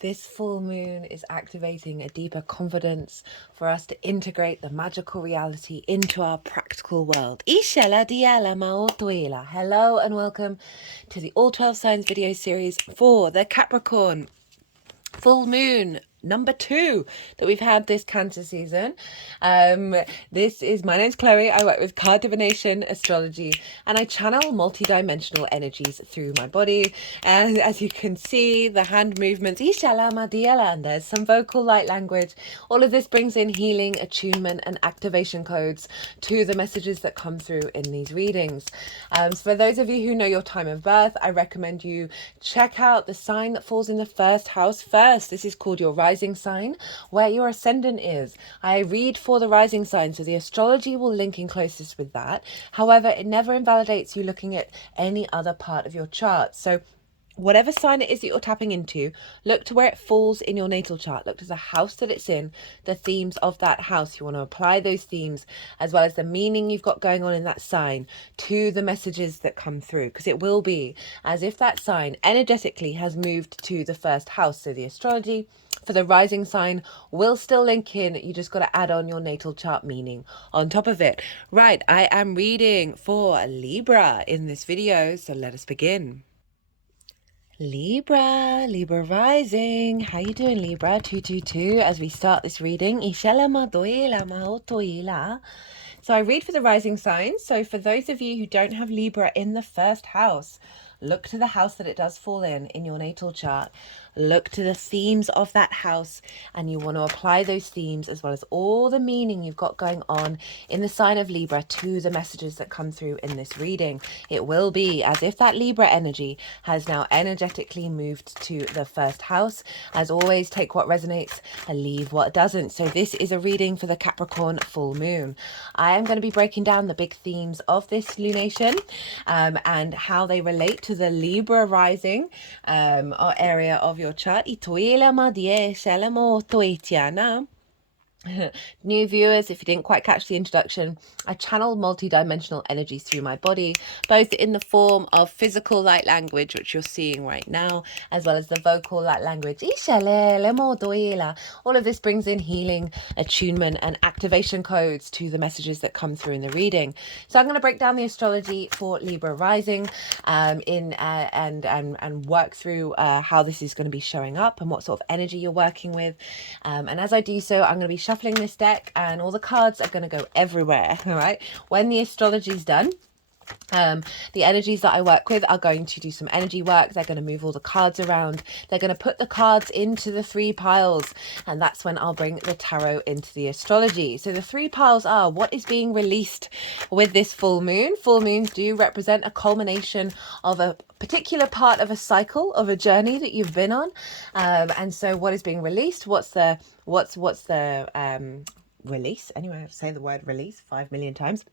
This full moon is activating a deeper confidence for us to integrate the magical reality into our practical world. Hello and welcome to the All 12 Signs video series for the Capricorn Full Moon number 2 that we've had this Cancer season. My name's Chloe. I work with card divination, astrology, and I channel multidimensional energies through my body. And as you can see, the hand movements, and there's some vocal light language. All of this brings in healing, attunement, and activation codes to the messages that come through in these readings. So for those of you who know your time of birth, I recommend you check out the sign that falls in the first house first. This is called your rising sign, where your ascendant is. I read for the rising sign, so the astrology will link in closest with that. However, it never invalidates you looking at any other part of your chart. So whatever sign it is that you're tapping into, look to where it falls in your natal chart. Look to the house that it's in, the themes of that house. You want to apply those themes as well as the meaning you've got going on in that sign to the messages that come through, because it will be as if that sign energetically has moved to the first house. So the astrology for the rising sign will still link in. You just got to add on your natal chart meaning on top of it. Right, I am reading for Libra in this video, so let us begin. Libra rising. How you doing, Libra? 222 as we start this reading. So I read for the rising signs. So for those of you who don't have Libra in the first house, look to the house that it does fall in your natal chart. Look to the themes of that house, and you want to apply those themes as well as all the meaning you've got going on in the sign of Libra to the messages that come through in this reading. It will be as if that Libra energy has now energetically moved to the first house. As always, take what resonates and leave what doesn't. So this is a reading for the Capricorn full moon. I am going to be breaking down the big themes of this lunation and how they relate to the Libra rising or area of your chart. New viewers, if you didn't quite catch the introduction, I channel multi-dimensional energies through my body, both in the form of physical light language, which you're seeing right now, as well as the vocal light language. All of this brings in healing, attunement, and activation codes to the messages that come through in the reading. So I'm going to break down the astrology for Libra rising and work through how this is going to be showing up and what sort of energy you're working with. And as I do so, I'm going to be shuffling this deck, and all the cards are going to go everywhere. All right. When the astrology is done, the energies that I work with are going to do some energy work. They're going to move all the cards around. They're going to put the cards into the 3 piles, and that's when I'll bring the tarot into the astrology. So the 3 piles are what is being released with this full moon. Full moons do represent a culmination of a particular part of a cycle, of a journey that you've been on, and so what is being released? What's the release? Anyway, I've said the word release 5 million times.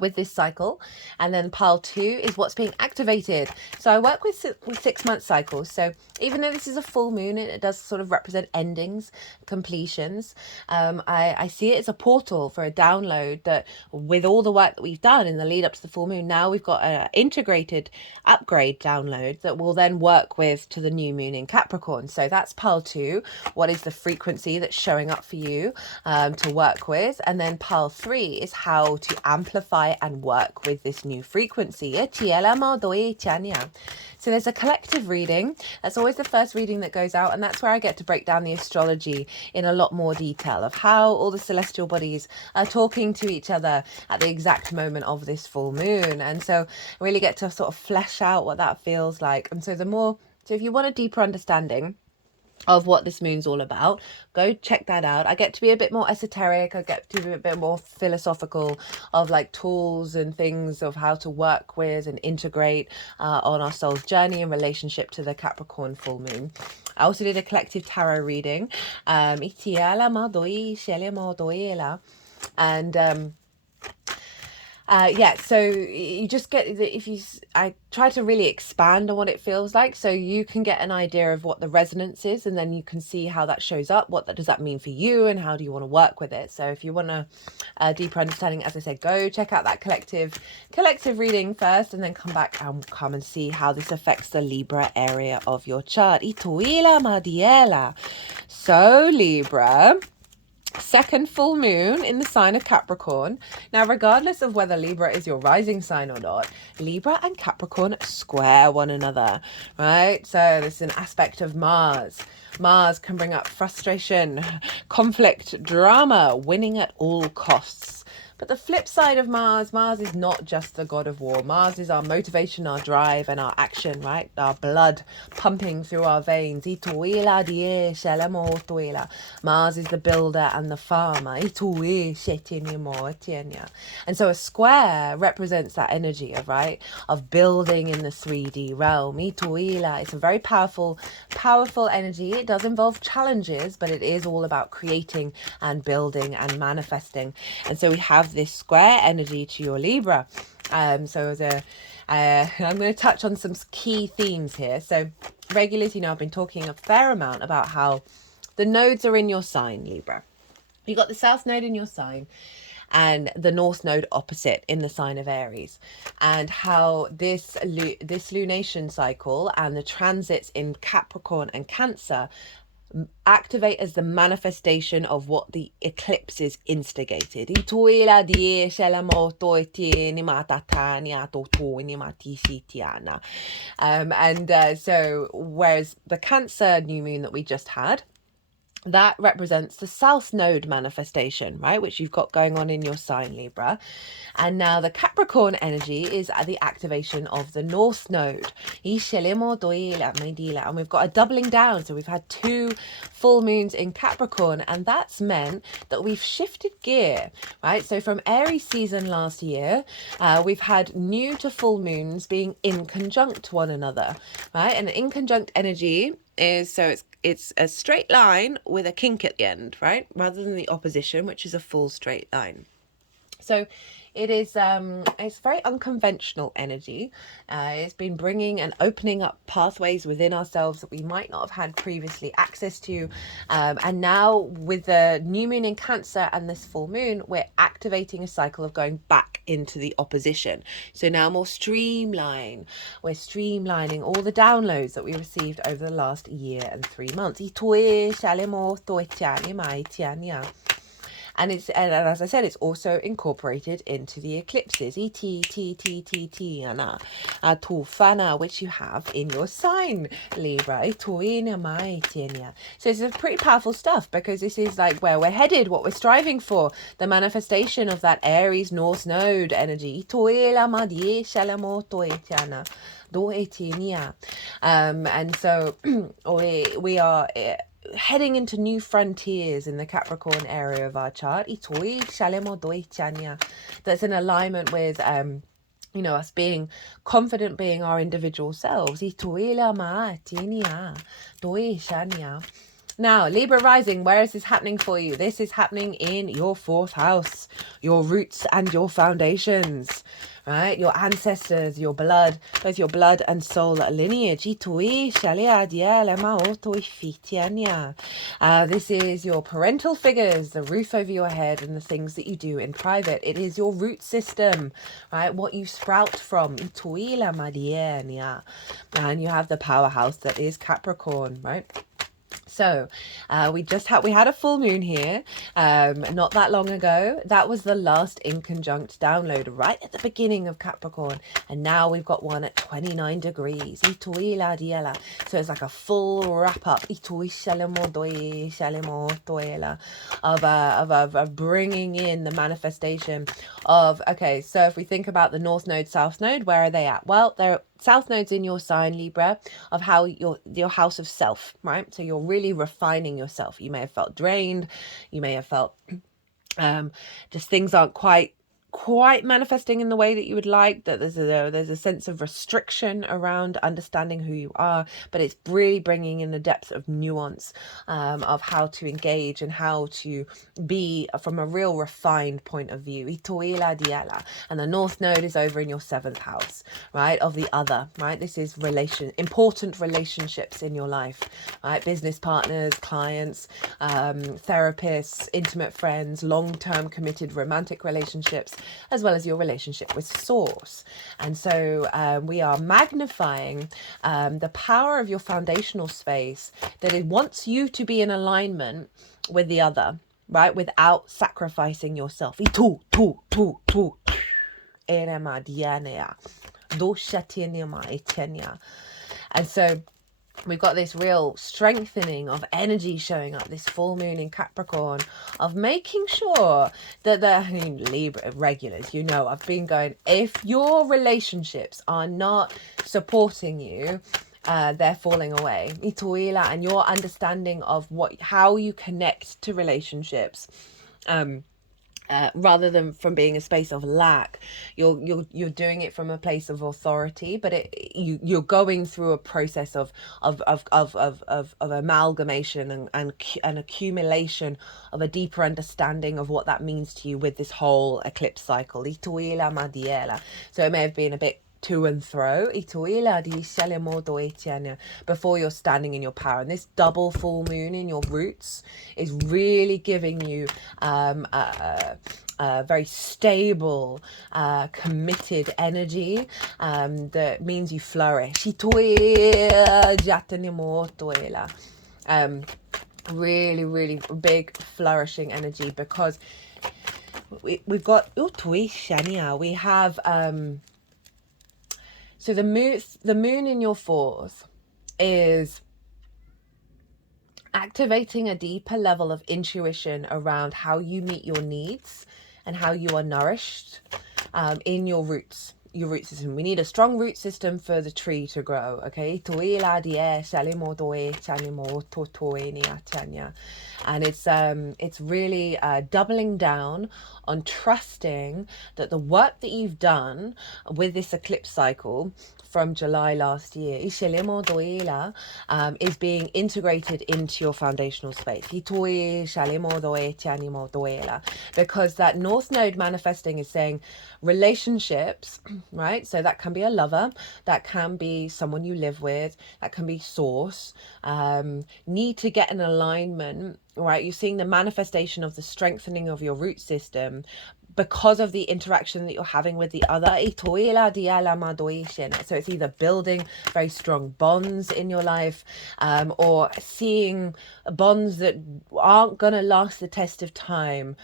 With this cycle. And then pile 2 is what's being activated. So I work with 6-month cycles. So even though this is a full moon, it does sort of represent endings, completions. I see it as a portal for a download that with all the work that we've done in the lead up to the full moon, now we've got an integrated upgrade download that will then work with to the new moon in Capricorn. So that's pile 2. What is the frequency that's showing up for you to work with? And then pile 3 is how to amplify and work with this new frequency. So there's a collective reading. That's always the first reading that goes out, and that's where I get to break down the astrology in a lot more detail of how all the celestial bodies are talking to each other at the exact moment of this full moon. And so I really get to sort of flesh out what that feels like. And so if you want a deeper understanding of what this moon's all about, go check that out. I get to be a bit more esoteric. I get to be a bit more philosophical of like tools and things of how to work with and integrate on our soul's journey in relationship to the Capricorn full moon. I also did a collective tarot reading. And Yeah, so you just get, if you, I try to really expand on what it feels like so you can get an idea of what the resonance is, and then you can see how that shows up. What does that mean for you, and how do you want to work with it? So if you want a deeper understanding, as I said, go check out that collective reading first, and then come and see how this affects the Libra area of your chart. Ituila Madiela. So Libra, second full moon in the sign of Capricorn. Now, regardless of whether Libra is your rising sign or not, Libra and Capricorn square one another, right? So this is an aspect of Mars. Mars can bring up frustration, conflict, drama, winning at all costs. But the flip side of Mars is not just the god of war. Mars is our motivation, our drive, and our action, right? Our blood pumping through our veins. Mars is the builder and the farmer. And so a square represents that energy of, right, of building in the 3D realm. It's a very powerful energy. It does involve challenges, but it is all about creating and building and manifesting. And so we have this square energy to your Libra. So as I'm going to touch on some key themes here. So regularly, I've been talking a fair amount about how the nodes are in your sign, Libra. You got the South Node in your sign and the North Node opposite in the sign of Aries, and how this lunation cycle and the transits in Capricorn and Cancer activate as the manifestation of what the eclipses instigated. So whereas the Cancer new moon that we just had, that represents the South Node manifestation, right, which you've got going on in your sign, Libra. And now the Capricorn energy is at the activation of the North Node. And we've got a doubling down. So we've had 2 full moons in Capricorn, and that's meant that we've shifted gear, right? So from Aries season last year, we've had new to full moons being in conjunct one another, right? And the in conjunct energy is, so it's a straight line with a kink at the end, right? Rather than the opposition, which is a full straight line. So it is it's very unconventional energy. It's been bringing and opening up pathways within ourselves that we might not have had previously access to, and now with the new moon in Cancer and this full moon, we're activating a cycle of going back into the opposition. So now more streamline. We're streamlining all the downloads that we received over the last year and 3 months. And as I said, it's also incorporated into the eclipses, which you have in your sign, Libra. So it's pretty powerful stuff, because this is like where we're headed, what we're striving for, the manifestation of that Aries North Node energy. And so we are heading into new frontiers in the Capricorn area of our chart. That's in alignment with us being confident, being our individual selves. Now, Libra rising, where is this happening for you? This is happening in your 4th house, your roots and your foundations, right? Your ancestors, your blood, both your blood and soul lineage. This is your parental figures, the roof over your head, and the things that you do in private. It is your root system, right? What you sprout from. And you have the powerhouse that is Capricorn, right? So we had a full moon here not that long ago. That was the last in conjunct download right at the beginning of Capricorn, and now we've got one at 29 degrees. So it's like a full wrap up of bringing in the manifestation of, okay, so if we think about the North Node, South Node, where are they at? Well, they're South Node's in your sign, Libra, of how your house of self, right? So you're really refining yourself. You may have felt drained. You may have felt just things aren't quite quite manifesting in the way that you would like, that there's a sense of restriction around understanding who you are, but it's really bringing in a depth of nuance of how to engage and how to be from a real refined point of view. Itoila diala. And the North Node is over in your 7th house, right, of the other, right? This is important relationships in your life, right? Business partners, clients, therapists, intimate friends, long-term committed romantic relationships, as well as your relationship with Source. And so we are magnifying the power of your foundational space, that it wants you to be in alignment with the other, right? Without sacrificing yourself. And so we've got this real strengthening of energy showing up, this full moon in Capricorn, of making sure that Libra regulars, you know, I've been going, if your relationships are not supporting you, they're falling away. Itoila, and your understanding of how you connect to relationships, rather than from being a space of lack, you're doing it from a place of authority, but you're going through a process of amalgamation and accumulation of a deeper understanding of what that means to you with this whole eclipse cycle. So it may have been a bit to and fro before you're standing in your power. And this double full moon in your roots is really giving you a very stable, committed energy that means you flourish. Really, really big flourishing energy, because we've got we have so the moon in your 4th is activating a deeper level of intuition around how you meet your needs and how you are nourished in your root system. We need a strong root system for the tree to grow, okay? And it's really doubling down on trusting that the work that you've done with this eclipse cycle from July last year is being integrated into your foundational space, because that North Node manifesting is saying relationships, right? So that can be a lover, that can be someone you live with, that can be Source, need to get an alignment, right? You're seeing the manifestation of the strengthening of your root system because of the interaction that you're having with the other. So it's either building very strong bonds in your life, or seeing bonds that aren't going to last the test of time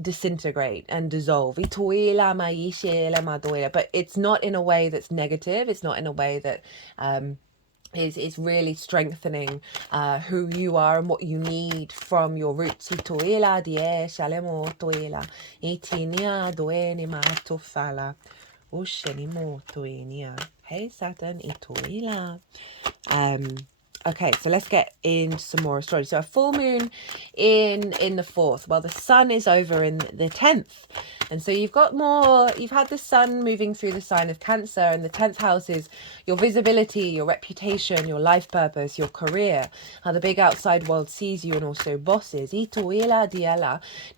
disintegrate and dissolve. But it's not in a way that's negative. It's not in a way that is really strengthening who you are and what you need from your roots. Hey Saturn, okay, so let's get into some more astrology. So a full moon in the 4th. Well, the sun is over in the 10th. And so you've had the sun moving through the sign of Cancer, and the 10th house is your visibility, your reputation, your life purpose, your career, how the big outside world sees you, and also bosses. Now,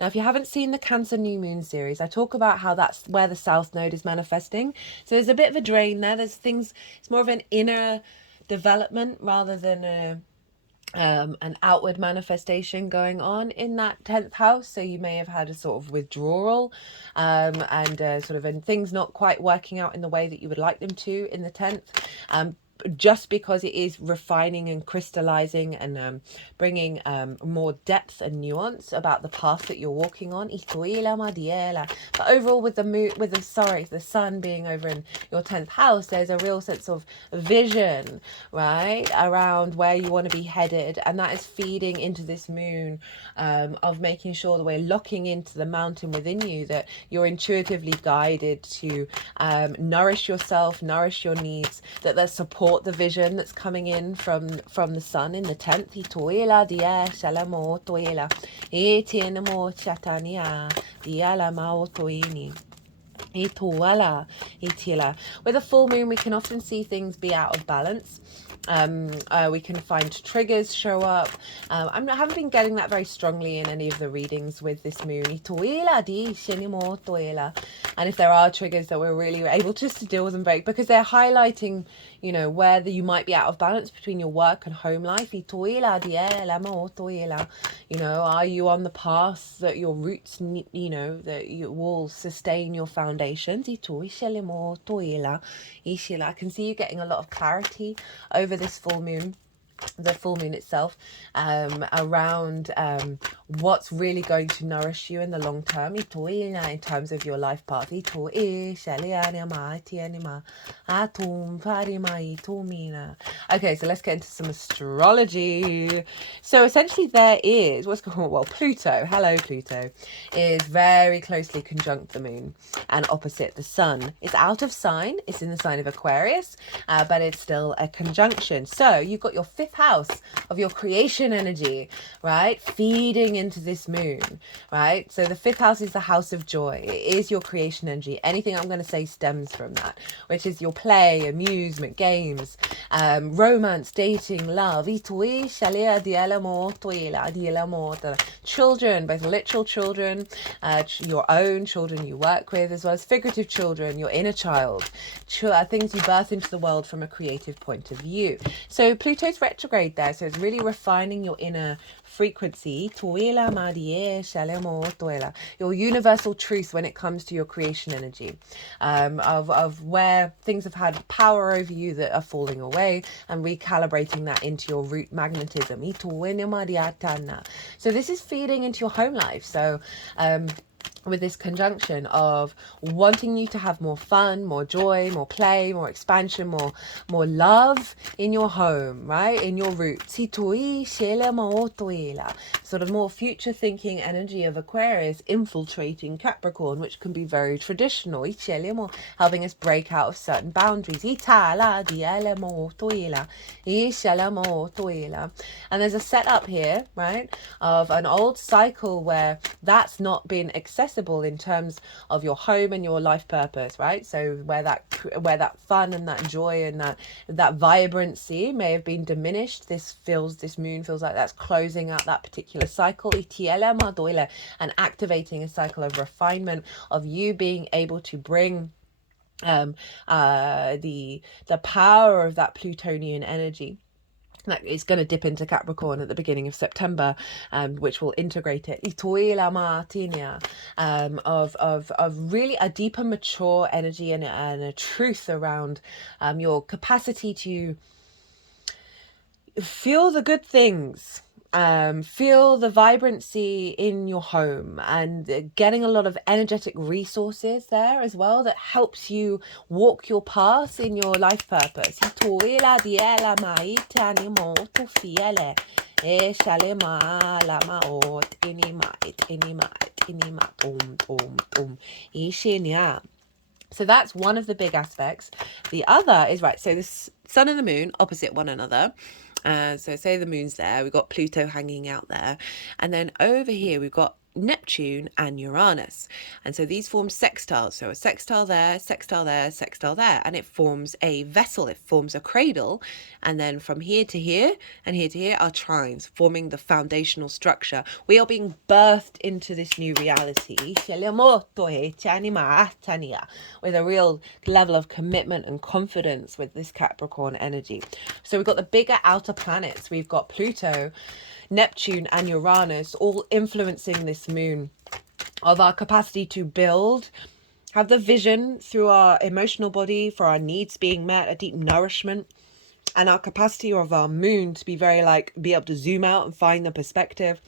if you haven't seen the Cancer New Moon series, I talk about how that's where the South Node is manifesting. So there's a bit of a drain there. There's things, it's more of an inner development rather than an outward manifestation going on in that 10th house. So you may have had a sort of withdrawal and things not quite working out in the way that you would like them to in the 10th, just because it is refining and crystallizing and bringing more depth and nuance about the path that you're walking on. But overall, with the sun being over in your 10th house, there's a real sense of vision, right, around where you want to be headed, and that is feeding into this moon of making sure that we're locking into the mountain within you, that you're intuitively guided to nourish yourself, nourish your needs, that there's support the vision that's coming in from the sun in the 10th. With a full moon, we can often see things be out of balance. We can find triggers show up. I haven't been getting that very strongly in any of the readings with this moon. And if there are triggers that we're really able just to deal with and break, because they're highlighting, you know, where you might be out of balance between your work and home life. You know, are you on the path that your roots, you know, that you will sustain your foundations? I can see you getting a lot of clarity over this full moon, the full moon itself, around what's really going to nourish you in the long term in terms of your life path. Okay, so let's get into some astrology. So essentially there is what's going on. Well, Pluto, hello Pluto, is very closely conjunct the moon and opposite the sun. It's out of sign, it's in the sign of Aquarius, but it's still a conjunction. So you've got your fifth house of your creation energy, right, feeding into this moon, right? So the fifth house is the house of joy. It is your creation energy. Anything I'm going to say stems from that, which is your play, amusement, games, romance, dating, love, children, both literal children, your own children you work with, as well as figurative children, your inner child, things you birth into the world from a creative point of view. So Pluto's retrograde there, so it's really refining your inner frequency, your universal truth when it comes to your creation energy, of where things have had power over you that are falling away, and recalibrating that into your root magnetism. So this is feeding into your home life. So with this conjunction of wanting you to have more fun, more joy, more play, more expansion, more love in your home, right? In your roots. Sort of more future thinking energy of Aquarius infiltrating Capricorn, which can be very traditional. Helping us break out of certain boundaries. And there's a setup here, right, of an old cycle where that's not been accessible in terms of your home and your life purpose, right? So where that fun and that joy and that vibrancy may have been diminished, this moon feels like that's closing out that particular cycle, and activating a cycle of refinement, of you being able to bring the power of that Plutonian energy. That is going to dip into Capricorn at the beginning of September, which will integrate it. Of really a deeper, mature energy and a truth around your capacity to feel the good things. Feel the vibrancy in your home, and getting a lot of energetic resources there as well that helps you walk your path in your life purpose. So that's one of the big aspects. The other is, right, so the sun and the moon opposite one another. So say the moon's there, we've got Pluto hanging out there, and then over here we've got Neptune and Uranus, and so these form sextiles. So a sextile there, sextile there, sextile there, and it forms a vessel, it forms a cradle, and then from here to here and here to here are trines, forming the foundational structure. We are being birthed into this new reality with a real level of commitment and confidence with this Capricorn energy. So we've got the bigger outer planets. We've got Pluto, Neptune and Uranus all influencing this moon, of our capacity to build, have the vision through our emotional body for our needs being met, a deep nourishment, and our capacity of our moon to be be able to zoom out and find the perspective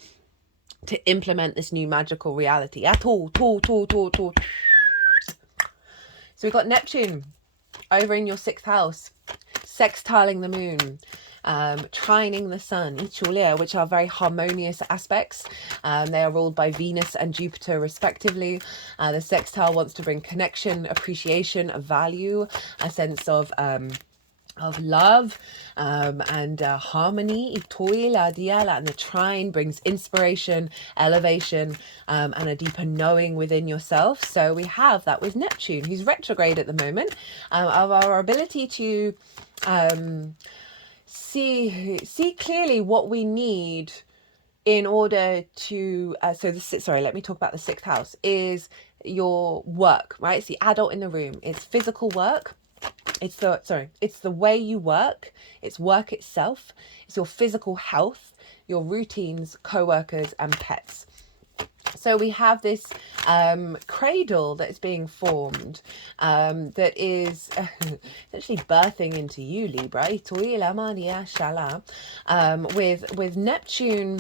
to implement this new magical reality. So we've got Neptune over in your 6th house, sextiling the moon, trining the sun, which are very harmonious aspects. They are ruled by Venus and Jupiter respectively. The sextile wants to bring connection, appreciation, value, a sense of love and harmony. And the trine brings inspiration, elevation, and a deeper knowing within yourself. So we have that with Neptune, who's retrograde at the moment, of our ability to see clearly what we need in order to let me talk about the sixth house. Is your work, right? It's the adult in the room. It's physical work. It's the way you work. It's work itself. It's your physical health, your routines, co-workers, and pets. So we have this cradle that's being formed, that is essentially birthing into you, Libra, with Neptune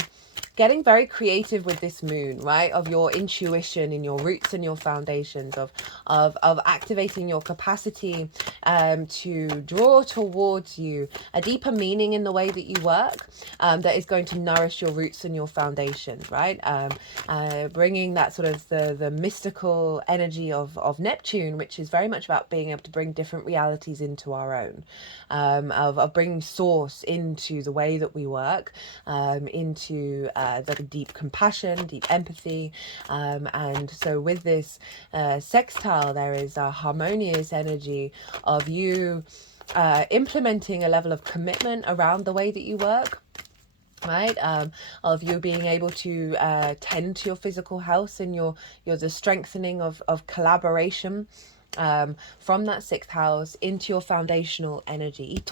getting very creative with this moon, right? Of your intuition in your roots and your foundations, of activating your capacity to draw towards you a deeper meaning in the way that you work, that is going to nourish your roots and your foundations, right? Bringing that sort of the mystical energy of Neptune, which is very much about being able to bring different realities into our own, of bringing source into the way that we work, into the deep compassion, deep empathy, and so with this sextile, there is a harmonious energy of you implementing a level of commitment around the way that you work, right? Of you being able to tend to your physical health, and the strengthening of collaboration from that sixth house into your foundational energy.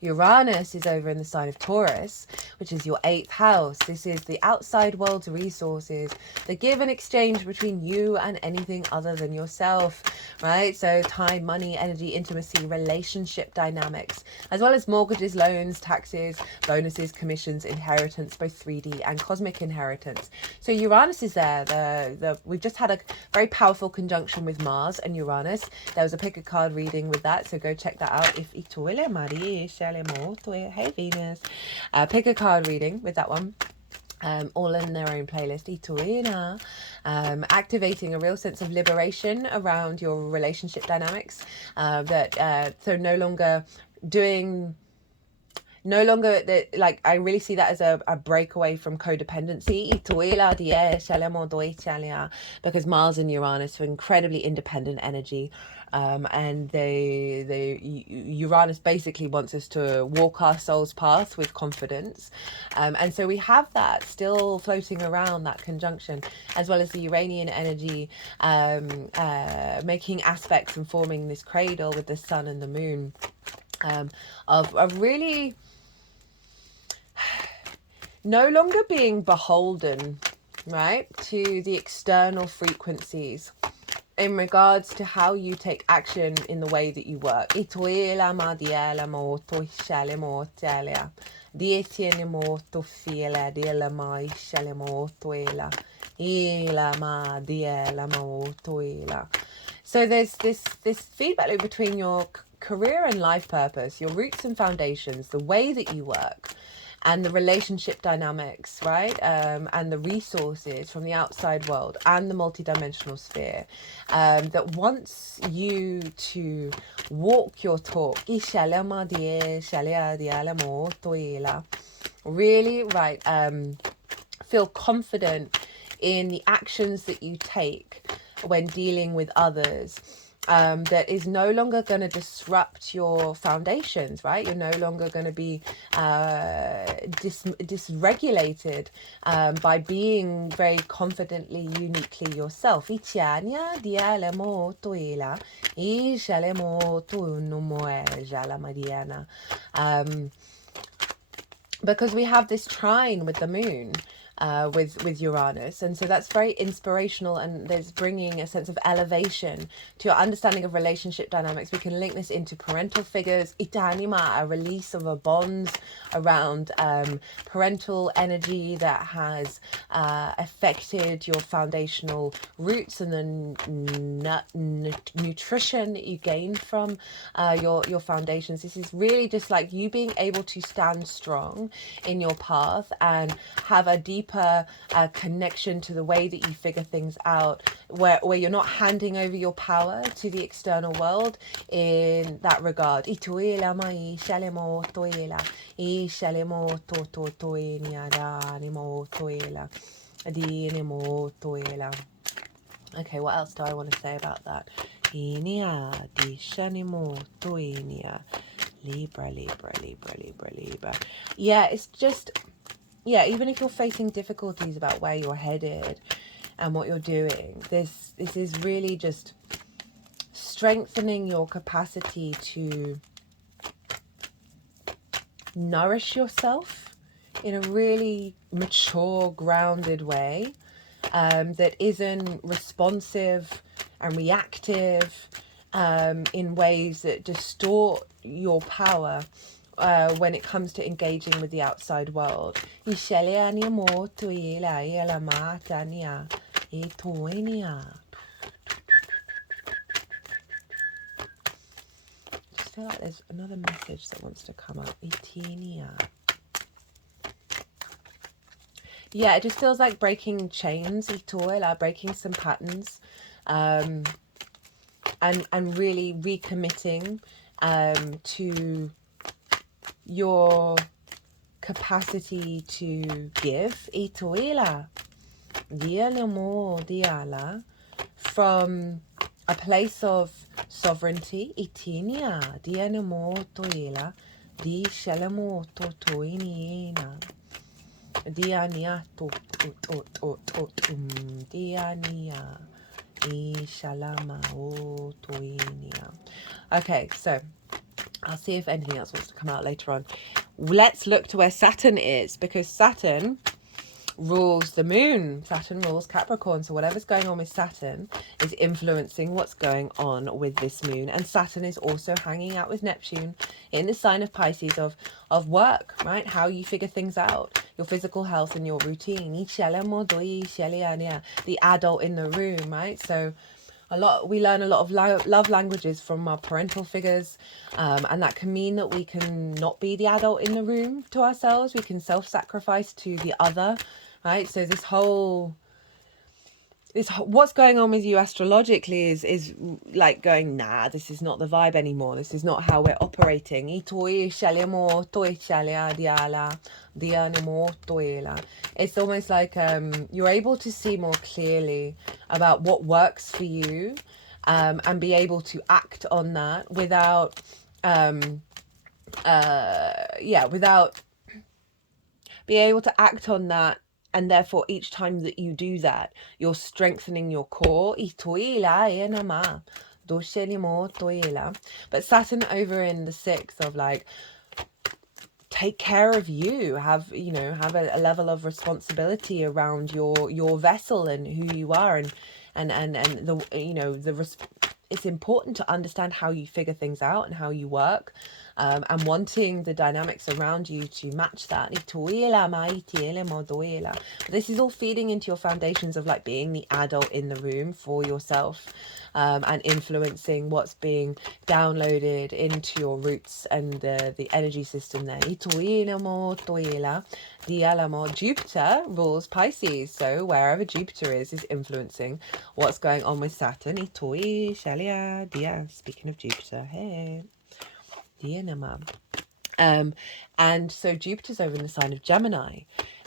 Uranus is over in the sign of Taurus, which is your eighth house. This is the outside world's resources, the give and exchange between you and anything other than yourself, right? So time, money, energy, intimacy, relationship dynamics, as well as mortgages, loans, taxes, bonuses, commissions, inheritance, both 3D and cosmic inheritance. So Uranus is there. We've just had a very powerful conjunction with Mars and Uranus. There was a pick a card reading with that, so go check that out. Hey Venus, pick a card reading with that one. All in their own playlist. Activating a real sense of liberation around your relationship dynamics. So no longer like, I really see that as a breakaway from codependency, because Mars and Uranus are incredibly independent energy, and Uranus basically wants us to walk our soul's path with confidence, and so we have that still floating around, that conjunction, as well as the Uranian energy making aspects and forming this cradle with the sun and the moon, of really no longer being beholden, right, to the external frequencies in regards to how you take action in the way that you work. So there's this feedback loop between your career and life purpose, your roots and foundations, the way that you work, and the relationship dynamics, right? And the resources from the outside world and the multidimensional sphere, that wants you to walk your talk. Really, right? Feel confident in the actions that you take when dealing with others. That is no longer going to disrupt your foundations, right? You're no longer going to be dysregulated by being very confidently, uniquely yourself. Because we have this trine with the moon, with Uranus, and so that's very inspirational, and there's bringing a sense of elevation to your understanding of relationship dynamics. We can link this into parental figures, a release of a bond around parental energy that has affected your foundational roots and the nutrition that you gain from your foundations. This is really just like you being able to stand strong in your path and have a deeper deeper connection to the way that you figure things out, where you're not handing over your power to the external world in that regard. Okay, what else do I want to say about that? Libra, Libra, Libra, Libra, Libra. Yeah, it's just, yeah, even if you're facing difficulties about where you're headed and what you're doing, this is really just strengthening your capacity to nourish yourself in a really mature, grounded way, that isn't responsive and reactive in ways that distort your power when it comes to engaging with the outside world. Just feel like there's another message that wants to come up. Yeah, it just feels like breaking chains, breaking some patterns, and really recommitting to your capacity to give from a place of sovereignty. Okay, so I'll see if anything else wants to come out later on. Let's look to where Saturn is, because Saturn rules the moon. Saturn rules Capricorn. So whatever's going on with Saturn is influencing what's going on with this moon. And Saturn is also hanging out with Neptune in the sign of Pisces of work, right? How you figure things out, your physical health and your routine. The adult in the room, right? So we learn a lot of love languages from our parental figures, and that can mean that we can not be the adult in the room to ourselves. We can self-sacrifice to the other, right? So what's going on with you astrologically is like going, nah, this is not the vibe anymore. This is not how we're operating. It's almost like you're able to see more clearly about what works for you, and be able to act on that without being able to act on that. And therefore, each time that you do that, you're strengthening your core. But Saturn over in the 6th of like, take care of you, have a level of responsibility around your vessel and who you are, and it's important to understand how you figure things out and how you work, and wanting the dynamics around you to match that. This is all feeding into your foundations of like being the adult in the room for yourself, and influencing what's being downloaded into your roots and the energy system there. Jupiter rules Pisces, so wherever Jupiter is influencing what's going on with Saturn. Speaking of Jupiter, hey. And so Jupiter's over in the sign of Gemini.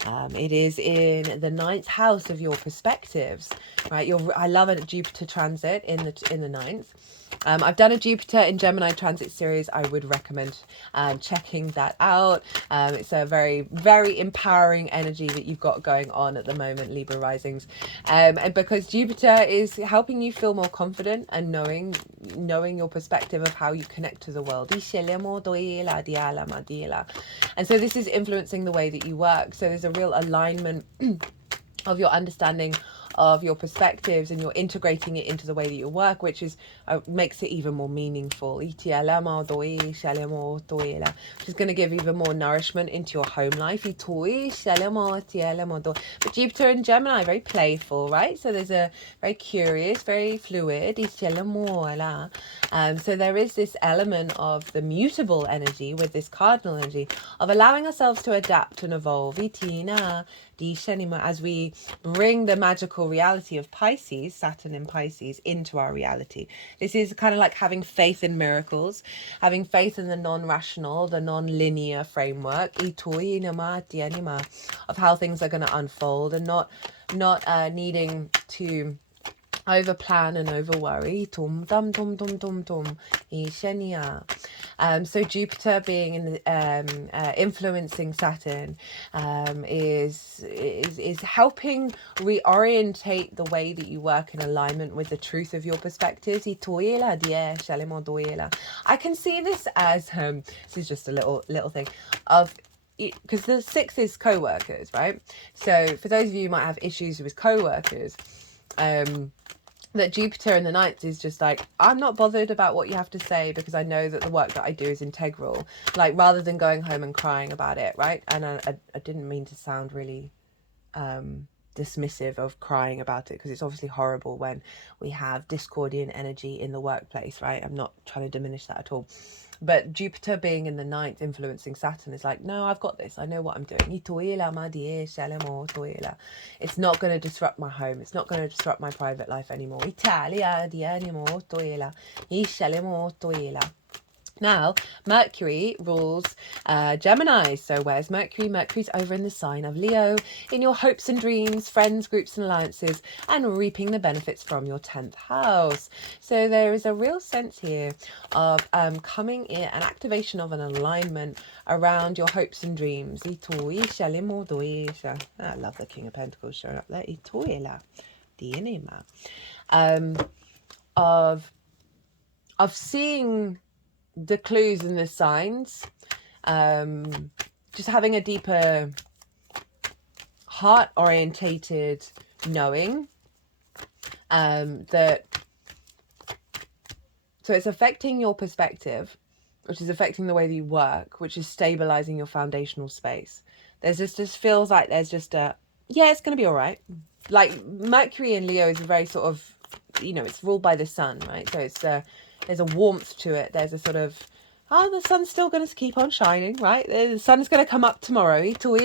It is in the 9th house of your perspectives, right? I love a Jupiter transit in the 9th. I've done a Jupiter in Gemini transit series. I would recommend checking that out. It's a very, very empowering energy that you've got going on at the moment, Libra risings. And because Jupiter is helping you feel more confident and knowing your perspective of how you connect to the world. And so this is influencing the way that you work. So there's a real alignment of your understanding of your perspectives, and you're integrating it into the way that you work, which is makes it even more meaningful. Which is going to give even more nourishment into your home life. But Jupiter in Gemini, very playful, right? So there's a very curious, very fluid. So there is this element of the mutable energy with this cardinal energy of allowing ourselves to adapt and evolve as we bring the magical reality of Pisces, Saturn in Pisces, into our reality. This is kind of like having faith in miracles, having faith in the non-rational, the non-linear framework of how things are going to unfold, and not needing to over plan and over worry. So Jupiter being in influencing Saturn is helping reorientate the way that you work in alignment with the truth of your perspectives. I can see this as this is just a little thing of, because the 6 is co-workers, right? So for those of you who might have issues with co-workers, that Jupiter in the 9th is just like, I'm not bothered about what you have to say, because I know that the work that I do is integral, like, rather than going home and crying about it, right? And I didn't mean to sound really dismissive of crying about it, because it's obviously horrible when we have discordian energy in the workplace, right? I'm not trying to diminish that at all. But Jupiter being in the 9th influencing Saturn is like, no, I've got this. I know what I'm doing. It's not going to disrupt my home. It's not going to disrupt my private life anymore. Now, Mercury rules Gemini. So where's Mercury? Mercury's over in the sign of Leo, in your hopes and dreams, friends, groups and alliances, and reaping the benefits from your 10th house. So there is a real sense here of coming in, an activation of an alignment around your hopes and dreams. I love the King of Pentacles showing up there. Of seeing the clues and the signs, just having a deeper heart orientated knowing that, so it's affecting your perspective, which is affecting the way that you work, which is stabilizing your foundational space. There's just feels like there's just a, yeah, it's going to be all right. Like Mercury in Leo is a very sort of, it's ruled by the sun, right? So it's there's a warmth to it. There's a sort of, the sun's still going to keep on shining, right? The sun is going to come up tomorrow. So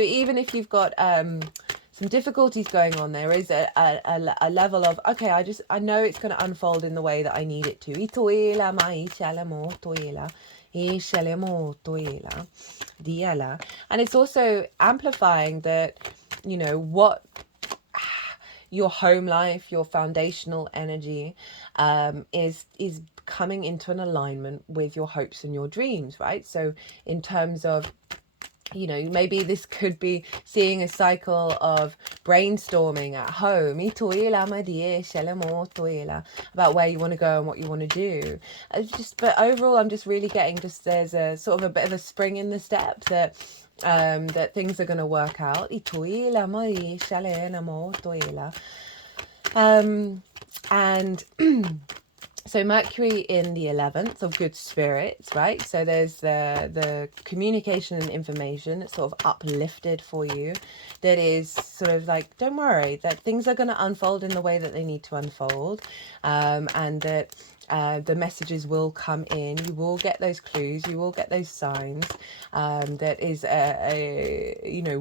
even if you've got some difficulties going on, there is a level of, okay, I know it's going to unfold in the way that I need it to. And it's also amplifying that, what your home life, your foundational energy is coming into an alignment with your hopes and your dreams, right? So in terms of, maybe this could be seeing a cycle of brainstorming at home about where you want to go and what you want to do. But overall, I'm just really getting there's a sort of a bit of a spring in the step that things are going to work out. And so Mercury in the 11th of good spirits, right? So there's the communication and information that's sort of uplifted for you, that is sort of like, don't worry, that things are going to unfold in the way that they need to unfold, and that the messages will come in. You will get those clues, you will get those signs, that is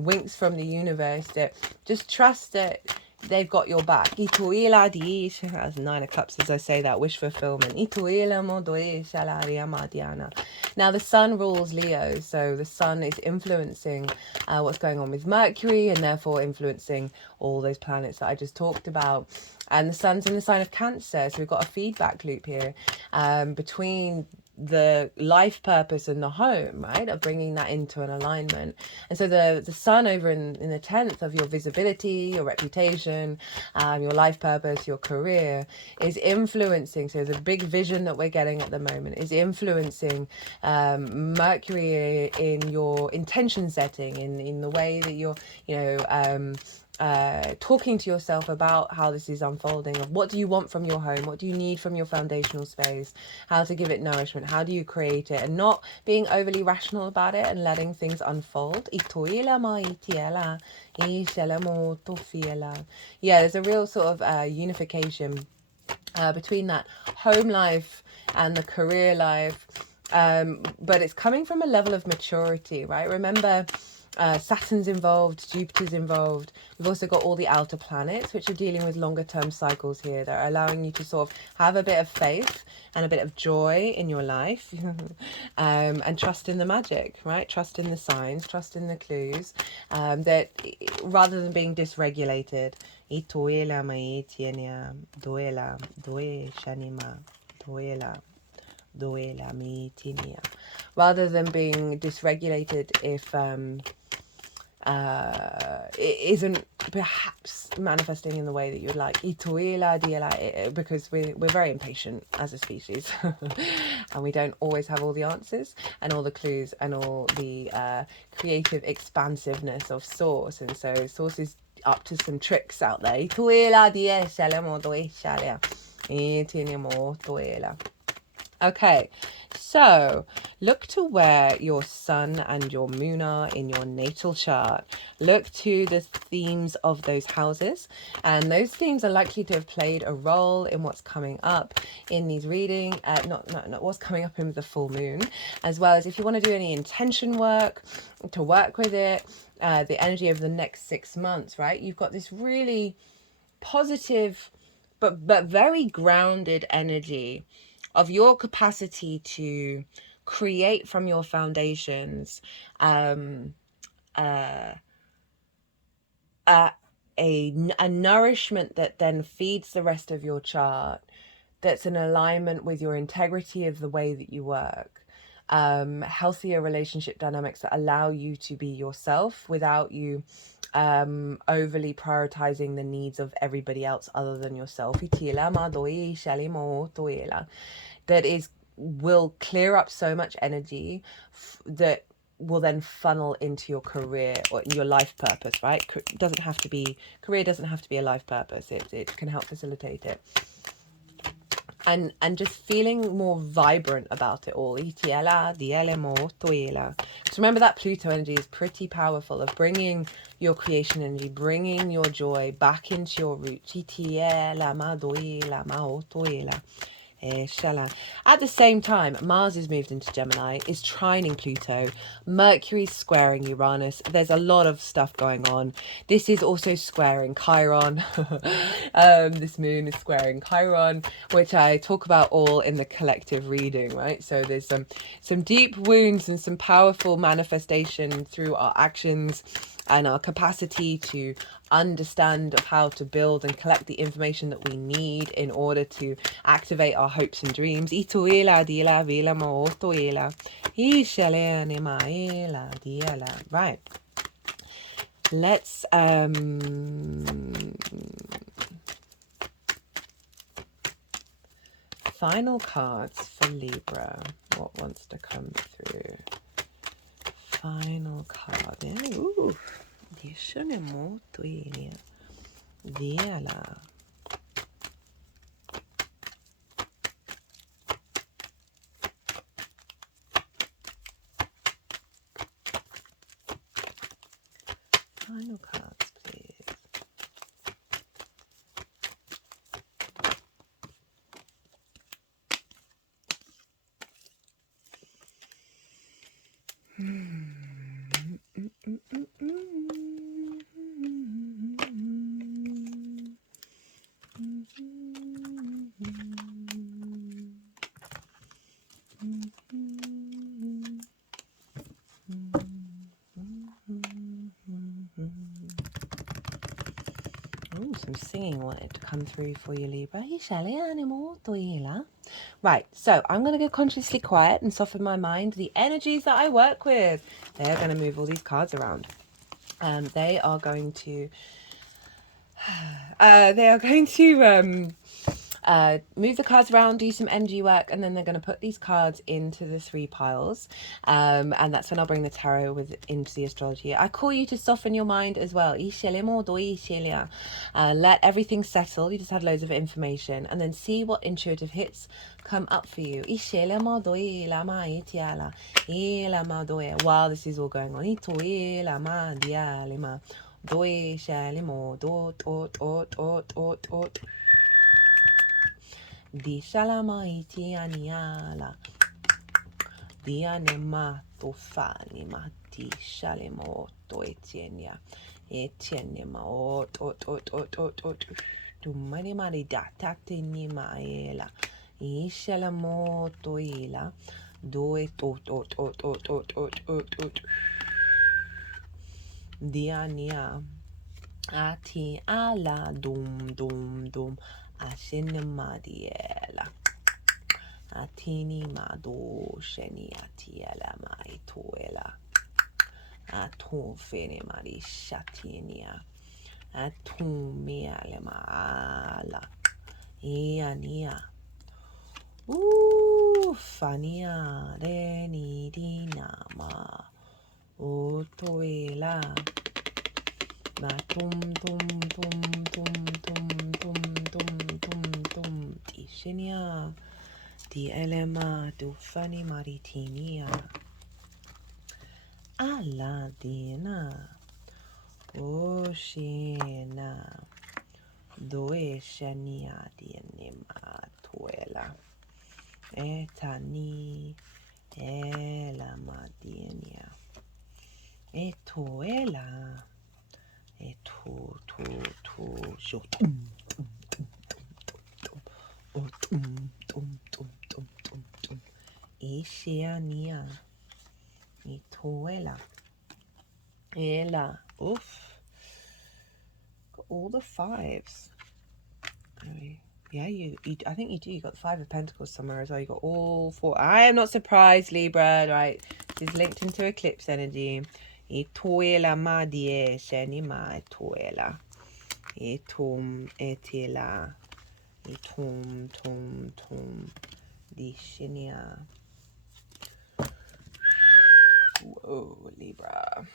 winks from the universe, that just trust that they've got your back. That's 9 of Cups as I say that, wish fulfillment. Now the sun rules Leo, so the sun is influencing what's going on with Mercury, and therefore influencing all those planets that I just talked about. And the sun's in the sign of Cancer, so we've got a feedback loop here between the life purpose and the home, right, of bringing that into an alignment. And so the sun over in the 10th of your visibility, your reputation, your life purpose, your career, is influencing, so the big vision that we're getting at the moment is influencing Mercury in your intention setting, in the way that you're talking to yourself about how this is unfolding, of what do you want from your home, what do you need from your foundational space, how to give it nourishment, how do you create it, and not being overly rational about it and letting things unfold. Yeah, there's a real sort of unification between that home life and the career life, but it's coming from a level of maturity, right? Remember, Saturn's involved, Jupiter's involved. We've also got all the outer planets, which are dealing with longer term cycles here. They're allowing you to sort of have a bit of faith and a bit of joy in your life, and trust in the magic, right? Trust in the signs, trust in the clues, that rather than being dysregulated. Rather than being dysregulated if it isn't perhaps manifesting in the way that you'd like, because we're very impatient as a species and we don't always have all the answers and all the clues and all the creative expansiveness of Source. And so Source is up to some tricks out there. Okay, so look to where your sun and your moon are in your natal chart. Look to the themes of those houses, and those themes are likely to have played a role in what's coming up in these reading, not what's coming up in the full moon, as well as if you want to do any intention work to work with it, the energy of the next 6 months, right? You've got this really positive but very grounded energy of your capacity to create from your foundations a nourishment that then feeds the rest of your chart, that's in alignment with your integrity of the way that you work. Healthier relationship dynamics that allow you to be yourself without you overly prioritizing the needs of everybody else other than yourself. That will clear up so much energy that will then funnel into your career or your life purpose, right? Career doesn't have to be a life purpose. It can help facilitate it. And just feeling more vibrant about it all. Because remember, that Pluto energy is pretty powerful, of bringing your creation energy, bringing your joy back into your roots. At the same time, Mars is moved into Gemini, is trining Pluto, Mercury's squaring Uranus. There's a lot of stuff going on. This is also squaring Chiron. This moon is squaring Chiron, which I talk about all in the collective reading, right? So there's some deep wounds and some powerful manifestation through our actions and our capacity to understand of how to build and collect the information that we need in order to activate our hopes and dreams. Right. Let's final cards for Libra. What wants to come through? Final card. Ooh. Final cards, please. Some singing wanted to come through for you, Libra. Right, so I'm going to go consciously quiet and soften my mind. The energies that I work with, they're going to move all these cards around. They are going to move the cards around, do some energy work, and then they're going to put these cards into the 3 piles. And that's when I'll bring the tarot into the astrology. I call you to soften your mind as well. Let everything settle. You just had loads of information, and then see what intuitive hits come up for you. While this is all going on. Di shalama iti aniala. Dianema tofani mati shalemo to etienia. Etienema ot. Tumani mari datate ni maela. Ishalamo toila. Doe ot. Diania. Ati ala dum. Ashinema diela. Atini mado sheni atiela mai toela. Atum fene mari shatinia. Atum miale maala. Iania. Fania reni dinama. Otoela. Matum tum. Tishinia. Di elema du fani maritinia. Aladina. Oshina. Doe shania dienima tuela. Etani. Ela madienia. Etoela. Eto. Shotum. Ishiania. Itoela. Ela. Oof. Got all the 5s. Yeah, you I think you do. You got the 5 of Pentacles somewhere as well. You got all 4. I am not surprised, Libra. Right, this is linked into eclipse energy. Itoela madie sheni ma itoela. Itum etela. Itum tum. Dishinia. Whoa, Libra.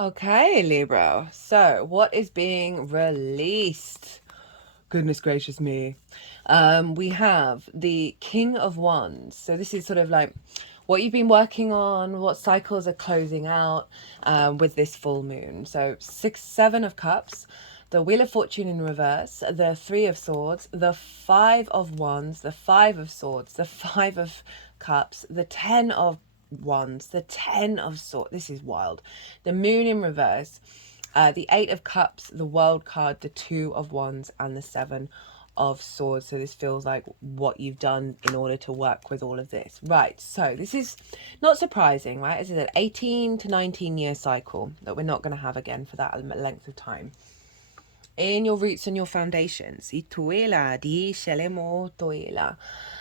Okay, Libra. So, what is being released? Goodness gracious me. We have the King of Wands. So this is sort of like what you've been working on, what cycles are closing out with this full moon. So 7 of Cups, the Wheel of Fortune in reverse, the 3 of Swords, the 5 of Wands, the 5 of Swords, the 5 of Cups, the 10 of Wands, the 10 of Swords. This is wild. The Moon in reverse, the 8 of Cups, the World card, the 2 of Wands, and the 7 of Swords. So this feels like what you've done in order to work with all of this. Right, so this is not surprising, right? This is an 18 to 19 year cycle that we're not going to have again for that length of time. In your roots and your foundations.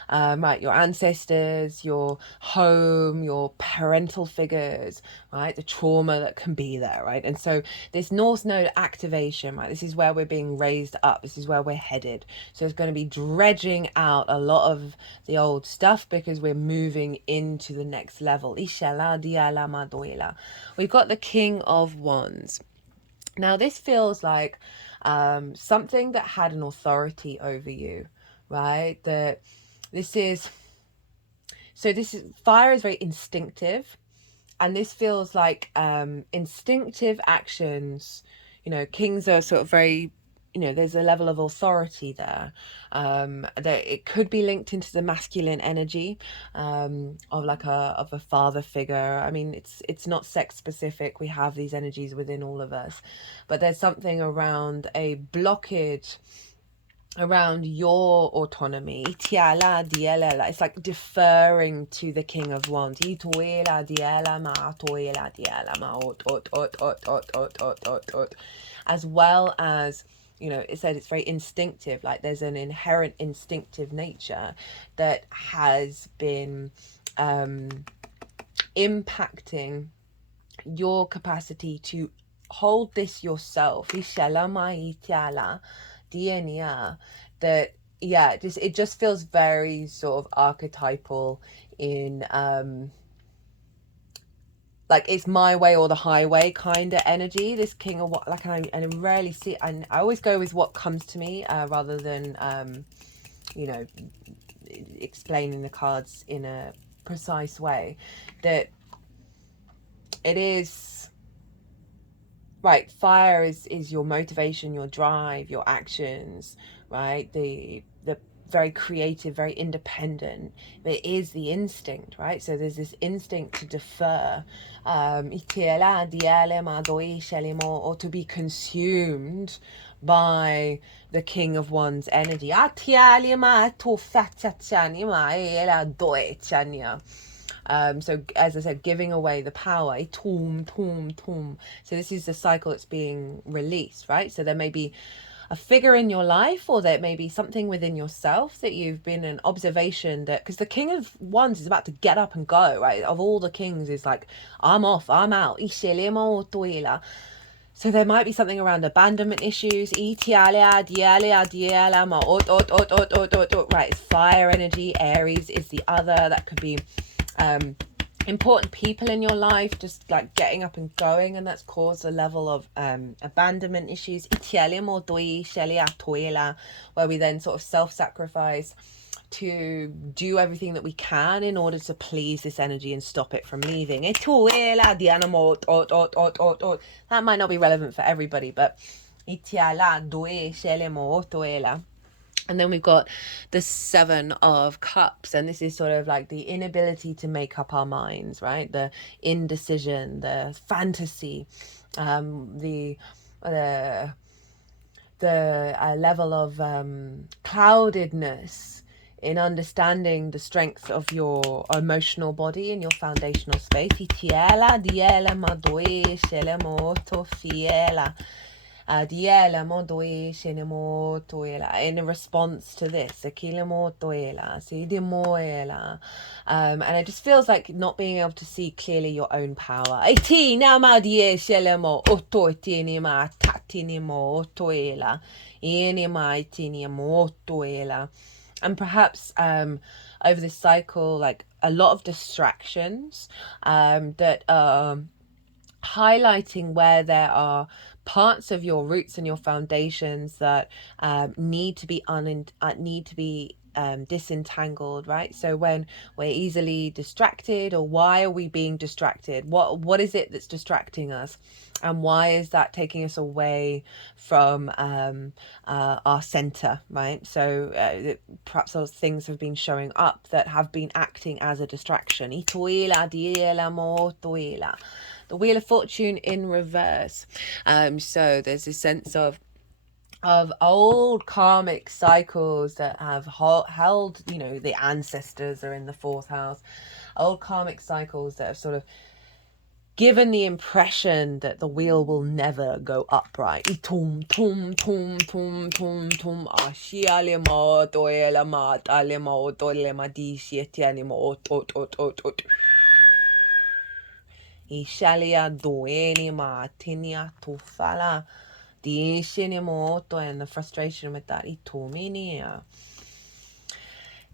Right, your ancestors, your home, your parental figures, right, the trauma that can be there, right? And so this North Node activation, right, this is where we're being raised up, this is where we're headed. So it's going to be dredging out a lot of the old stuff because we're moving into the next level. We've got the King of Wands. Now this feels like something that had an authority over you, right? That this is fire is very instinctive, and this feels like instinctive actions. You know, kings are sort of very there's a level of authority there, that it could be linked into the masculine energy, of like a father figure. I mean, it's not sex specific. We have these energies within all of us, but there's something around a blockage around your autonomy. It's like deferring to the King of Wands, as well as, it said it's very instinctive. Like there's an inherent instinctive nature that has been impacting your capacity to hold this yourself. That, yeah, it just feels very sort of archetypal in like it's my way or the highway kind of energy, this king of what, like, and I rarely see, and I always go with what comes to me, rather than explaining the cards in a precise way. That it is right. Fire is your motivation, your drive, your actions, right? The very creative, very independent, but it is the instinct, right? So there's this instinct to defer, or to be consumed by the King of Wands energy. So as I said, giving away the power. So this is the cycle that's being released, right? So there may be a figure in your life, or there may be something within yourself that you've been an observation that, because the King of Wands is about to get up and go, right? Of all the kings, is like, I'm off, I'm out. So there might be something around abandonment issues. Right, it's fire energy. Aries is the other. That could be important people in your life just like getting up and going, and that's caused a level of abandonment issues, where we then sort of self-sacrifice to do everything that we can in order to please this energy and stop it from leaving. That might not be relevant for everybody, but and then we've got the Seven of Cups, and this is sort of like the inability to make up our minds, right? The indecision, the fantasy, the level of cloudedness in understanding the strength of your emotional body in your foundational space. In response to this, and it just feels like not being able to see clearly your own power. And perhaps over this cycle, like a lot of distractions that are highlighting where there are parts of your roots and your foundations that need to be disentangled, right? So when we're easily distracted, or why are we being distracted? What is it that's distracting us? And why is that taking us away from our center, right? So perhaps those things have been showing up that have been acting as a distraction. The Wheel of Fortune in reverse. So there's this sense of old karmic cycles that have held, the ancestors are in the fourth house. Old karmic cycles that have sort of given the impression that the wheel will never go upright. And the frustration with that.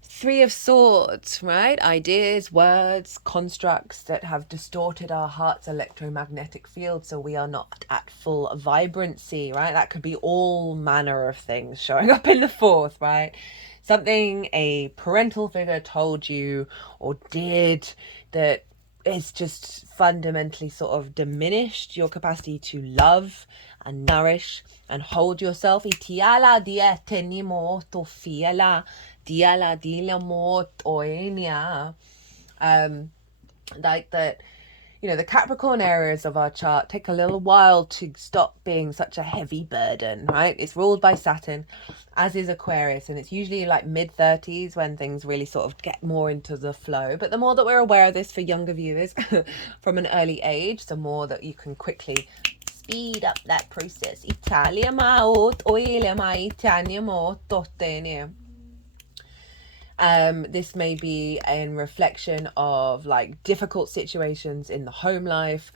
Three of Swords, right? Ideas, words, constructs that have distorted our heart's electromagnetic field, so we are not at full vibrancy, right? That could be all manner of things showing up in the fourth, right? Something a parental figure told you or did that it's just fundamentally sort of diminished your capacity to love and nourish and hold yourself. Itiala diete ni mo to fiela diala dila mo toenia. Like that, you know, the Capricorn areas of our chart take a little while to stop being such a heavy burden, right? It's ruled by Saturn, as is Aquarius, and it's usually like mid-30s when things really sort of get more into the flow. But the more that we're aware of this for younger viewers from an early age, the more that you can quickly speed up that process. Italia ma ot oile ma Itania mo totene. This may be in reflection of like difficult situations in the home life,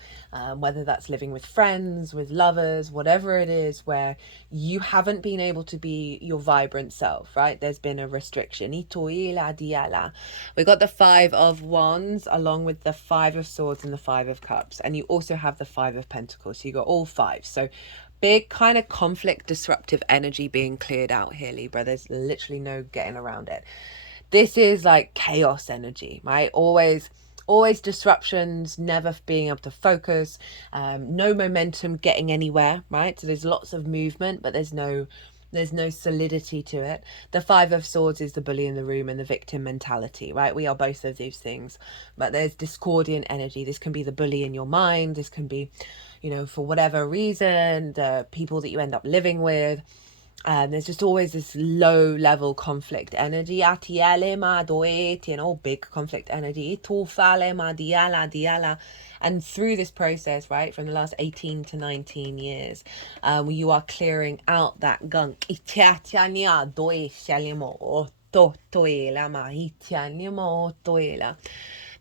whether that's living with friends, with lovers, whatever it is, where you haven't been able to be your vibrant self, right? There's been a restriction. We got the Five of Wands along with the Five of Swords and the Five of Cups. And you also have the Five of Pentacles. So you got all five. So big kind of conflict, disruptive energy being cleared out here, Libra. There's literally no getting around it. This is like chaos energy, right? Always disruptions, never being able to focus, no momentum getting anywhere, right? So there's lots of movement, but there's no solidity to it. The Five of Swords is the bully in the room and the victim mentality, right? We are both of these things, but there's discordian energy. This can be the bully in your mind. This can be, you know, for whatever reason, the people that you end up living with. There's just always this low level conflict energy. Big conflict energy. And through this process, right, from the last 18 to 19 years, you are clearing out that gunk.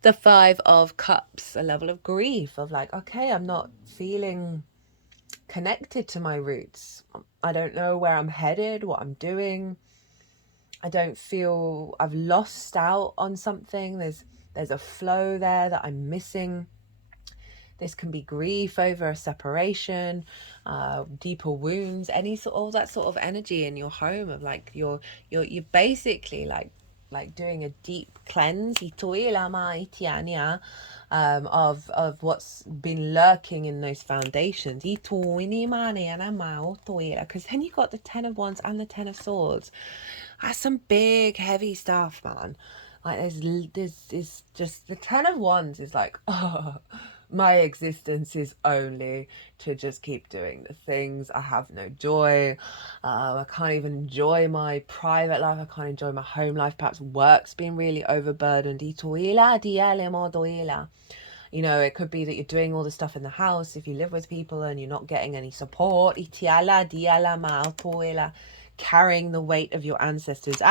The Five of Cups, a level of grief of like, okay, I'm not feeling connected to my roots. I don't know where I'm headed, what I'm doing. I don't feel I've lost out on something. There's a flow there that I'm missing. This can be grief over a separation, deeper wounds, any sort of that sort of energy in your home of like you're basically like doing a deep cleanse of what's been lurking in those foundations. Because then you got the Ten of Wands and the Ten of Swords. That's some big heavy stuff, man. Like there's just the Ten of Wands is like, oh, my existence is only to just keep doing the things. I have no joy. I can't even enjoy my private life. I can't enjoy my home life. Perhaps work's been really overburdened. You know, it could be that you're doing all the stuff in the house if you live with people and you're not getting any support. Carrying the weight of your ancestors.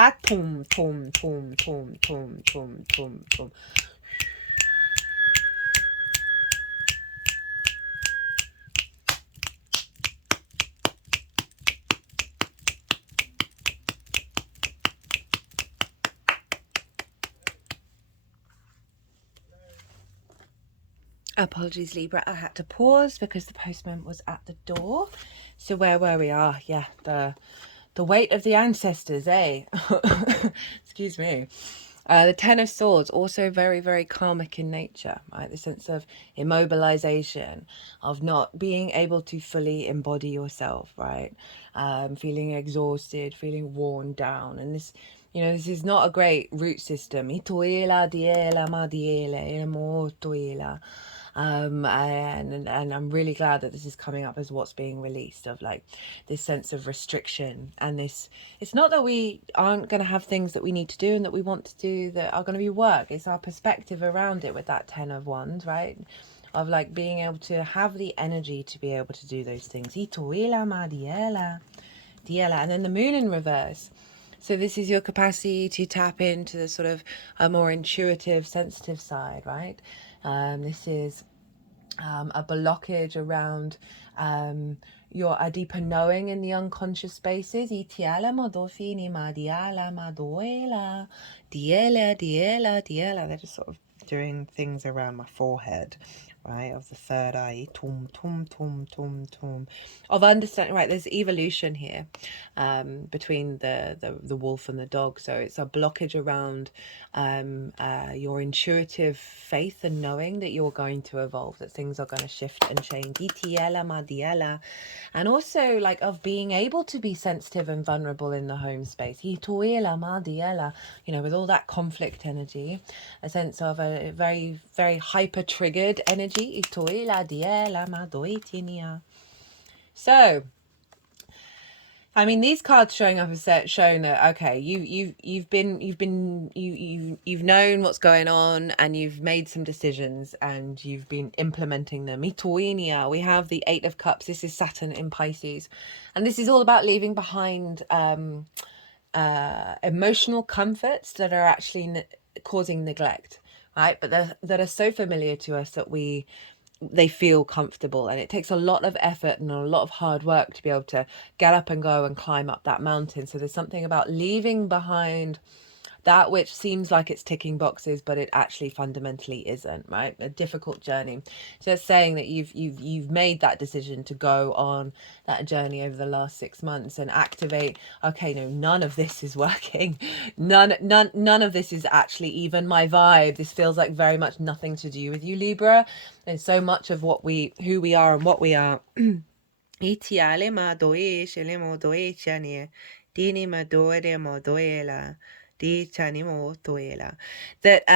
Apologies, Libra. I had to pause because the postman was at the door. So where we are, yeah, the weight of the ancestors, eh? Excuse me. The Ten of Swords, also very, very karmic in nature, right? The sense of immobilization, of not being able to fully embody yourself, right? Feeling exhausted, feeling worn down. And this, you know, this is not a great root system. And I'm really glad that this is coming up as what's being released, of like this sense of restriction. And this, it's not that we aren't going to have things that we need to do and that we want to do that are going to be work. It's our perspective around it with that Ten of Wands, right? Of like being able to have the energy to be able to do those things. And then the Moon in reverse. So this is your capacity to tap into the sort of a more intuitive, sensitive side, right? This is a blockage around a deeper knowing in the unconscious spaces. They're just sort of doing things around my forehead, right, of the third eye, tum, tum, tum, tum, tum, of understanding, right, there's evolution here between the wolf and the dog. So it's a blockage around your intuitive faith and knowing that you're going to evolve, that things are going to shift and change. And also like of being able to be sensitive and vulnerable in the home space. You know, with all that conflict energy, a sense of a very, very hyper triggered energy. So I mean, these cards showing up have shown that okay, you've known what's going on, and you've made some decisions, and you've been implementing them. We have the Eight of Cups. This is Saturn in Pisces, and this is all about leaving behind emotional comforts that are actually causing neglect, right? But that are so familiar to us that they feel comfortable, and it takes a lot of effort and a lot of hard work to be able to get up and go and climb up that mountain. So there's something about leaving behind that which seems like it's ticking boxes, but it actually fundamentally isn't, right? A difficult journey. Just saying that you've made that decision to go on that journey over the last 6 months and activate, okay, no, none of this is working. None of this is actually even my vibe. This feels like very much nothing to do with you, Libra. And so much of who we are and what we are. That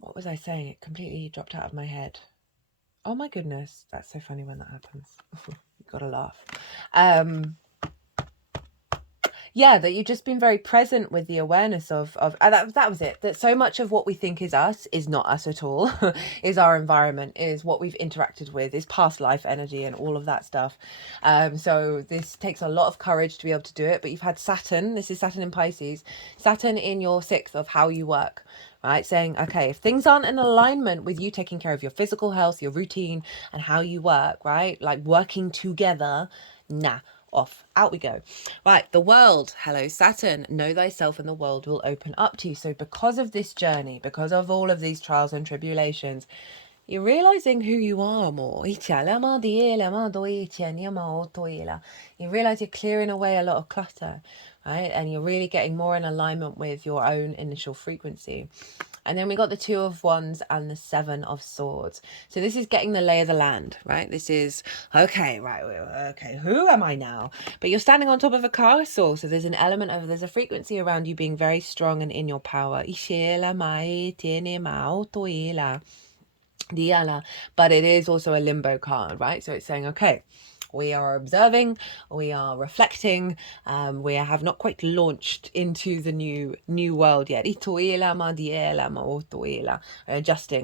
what was I saying? It completely dropped out of my head. Oh my goodness, that's so funny when that happens. You gotta laugh. Yeah, that you've just been very present with the awareness of that was it. That so much of what we think is us is not us at all. Is our environment, is what we've interacted with, is past life energy and all of that stuff. So this takes a lot of courage to be able to do it. But you've had Saturn. This is Saturn in Pisces. Saturn in your 6th of how you work. Right, saying, okay, if things aren't in alignment with you taking care of your physical health, your routine, and how you work, right, like working together, nah, off, out we go. Right, the world, hello Saturn, know thyself and the world will open up to you. So because of this journey, because of all of these trials and tribulations, you're realizing who you are more. You realize you're clearing away a lot of clutter, right? And you're really getting more in alignment with your own initial frequency. And then we got the 2 of Wands and the 7 of Swords. So this is getting the lay of the land, right? This is, okay, right, okay, who am I now? But you're standing on top of a castle. So there's an element of, there's a frequency around you being very strong and in your power. But it is also a limbo card, right? So it's saying, okay, we are observing, we are reflecting, we have not quite launched into the new world yet. Adjusting,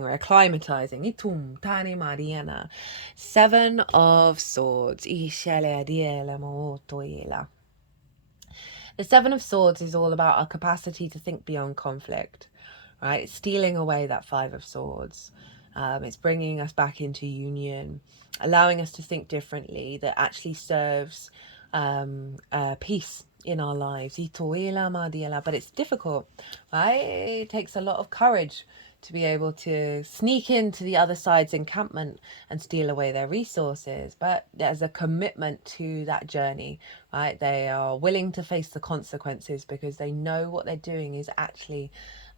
we're acclimatizing. 7 of Swords. The 7 of Swords is all about our capacity to think beyond conflict, right? It's stealing away that 5 of Swords. It's bringing us back into union, allowing us to think differently, that actually serves peace in our lives. But it's difficult, right? It takes a lot of courage to be able to sneak into the other side's encampment and steal away their resources. But there's a commitment to that journey, right? They are willing to face the consequences because they know what they're doing is actually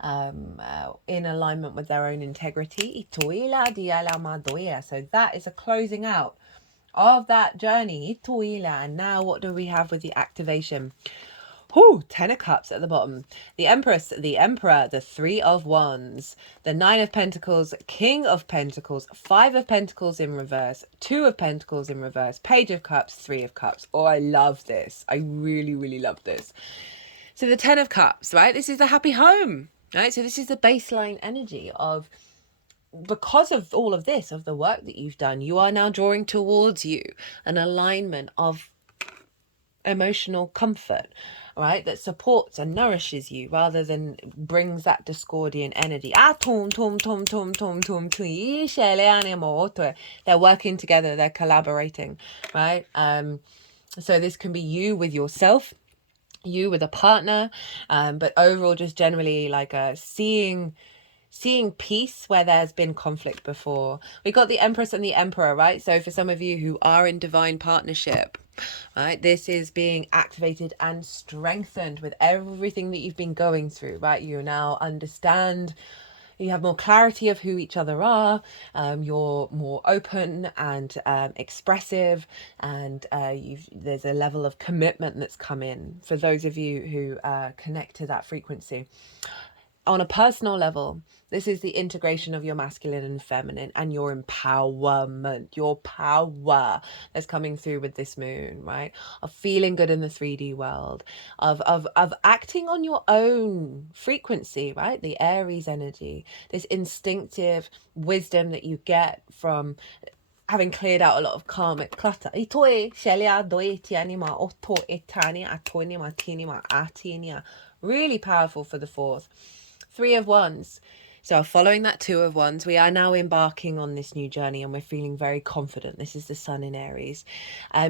in alignment with their own integrity. So that is a closing out of that journey. And now what do we have with the activation? 10 of Cups at the bottom. The Empress, the Emperor, the 3 of Wands, the 9 of Pentacles, King of Pentacles, 5 of Pentacles in reverse, 2 of Pentacles in reverse, Page of Cups, 3 of Cups. Oh, I love this. I really, really love this. So the 10 of Cups, right? This is the happy home, right? So this is the baseline energy of, because of all of this, of the work that you've done, you are now drawing towards you an alignment of emotional comfort, right, that supports and nourishes you rather than brings that discordian energy. They're working together, they're collaborating, right? So this can be you with yourself, you with a partner, but overall just generally like seeing peace where there's been conflict before. We got the Empress and the Emperor, right? So for some of you who are in divine partnership, right, this is being activated and strengthened with everything that you've been going through, right? You now understand, you have more clarity of who each other are, you're more open and expressive, and there's a level of commitment that's come in for those of you who connect to that frequency. On a personal level, this is the integration of your masculine and feminine and your empowerment, your power that's coming through with this moon, right? Of feeling good in the 3D world, of acting on your own frequency, right? The Aries energy, this instinctive wisdom that you get from having cleared out a lot of karmic clutter. Really powerful for the 4th. 3 of Wands. So following that 2 of Wands, we are now embarking on this new journey and we're feeling very confident. This is the Sun in Aries.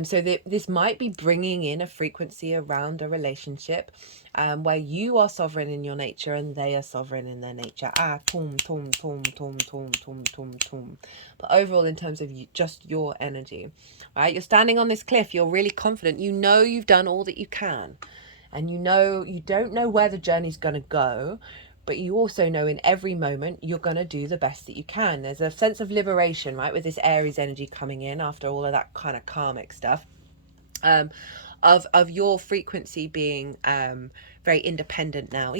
So this might be bringing in a frequency around a relationship where you are sovereign in your nature and they are sovereign in their nature. But overall, in terms of just your energy, right? You're standing on this cliff. You're really confident. You know you've done all that you can. And you know you don't know where the journey's going to go, but you also know in every moment you're going to do the best that you can. There's a sense of liberation, right, with this Aries energy coming in after all of that kind of karmic stuff, of your frequency being very independent now.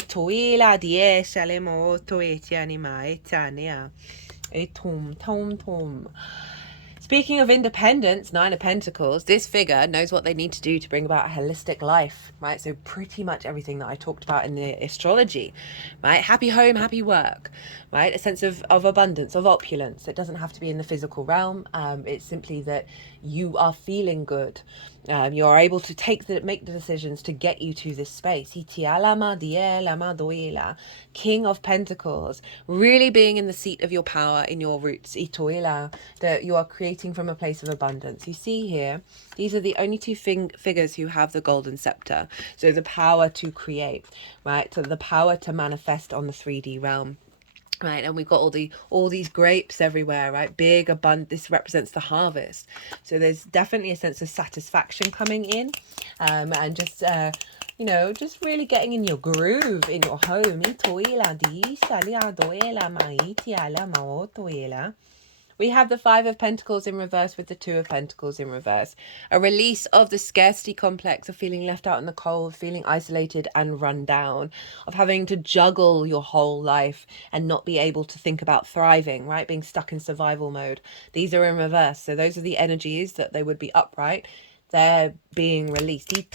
Speaking of independence, 9 of Pentacles, this figure knows what they need to do to bring about a holistic life, right? So pretty much everything that I talked about in the astrology, right? Happy home, happy work, right? A sense of abundance, of opulence. It doesn't have to be in the physical realm. It's simply that you are feeling good. You are able to make the decisions to get you to this space. King of Pentacles, really being in the seat of your power, in your roots, that you are creating from a place of abundance. You see here, these are the only 2 figures who have the golden scepter. So the power to create, right? So the power to manifest on the 3D realm. Right, and we've got all these grapes everywhere, right? Big, abundant. This represents the harvest. So there's definitely a sense of satisfaction coming in, and just just really getting in your groove in your home. We have the 5 of Pentacles in reverse with the 2 of Pentacles in reverse. A release of the scarcity complex, of feeling left out in the cold, feeling isolated and run down, of having to juggle your whole life and not be able to think about thriving, right? Being stuck in survival mode. These are in reverse. So those are the energies that they would be upright. They're being released. And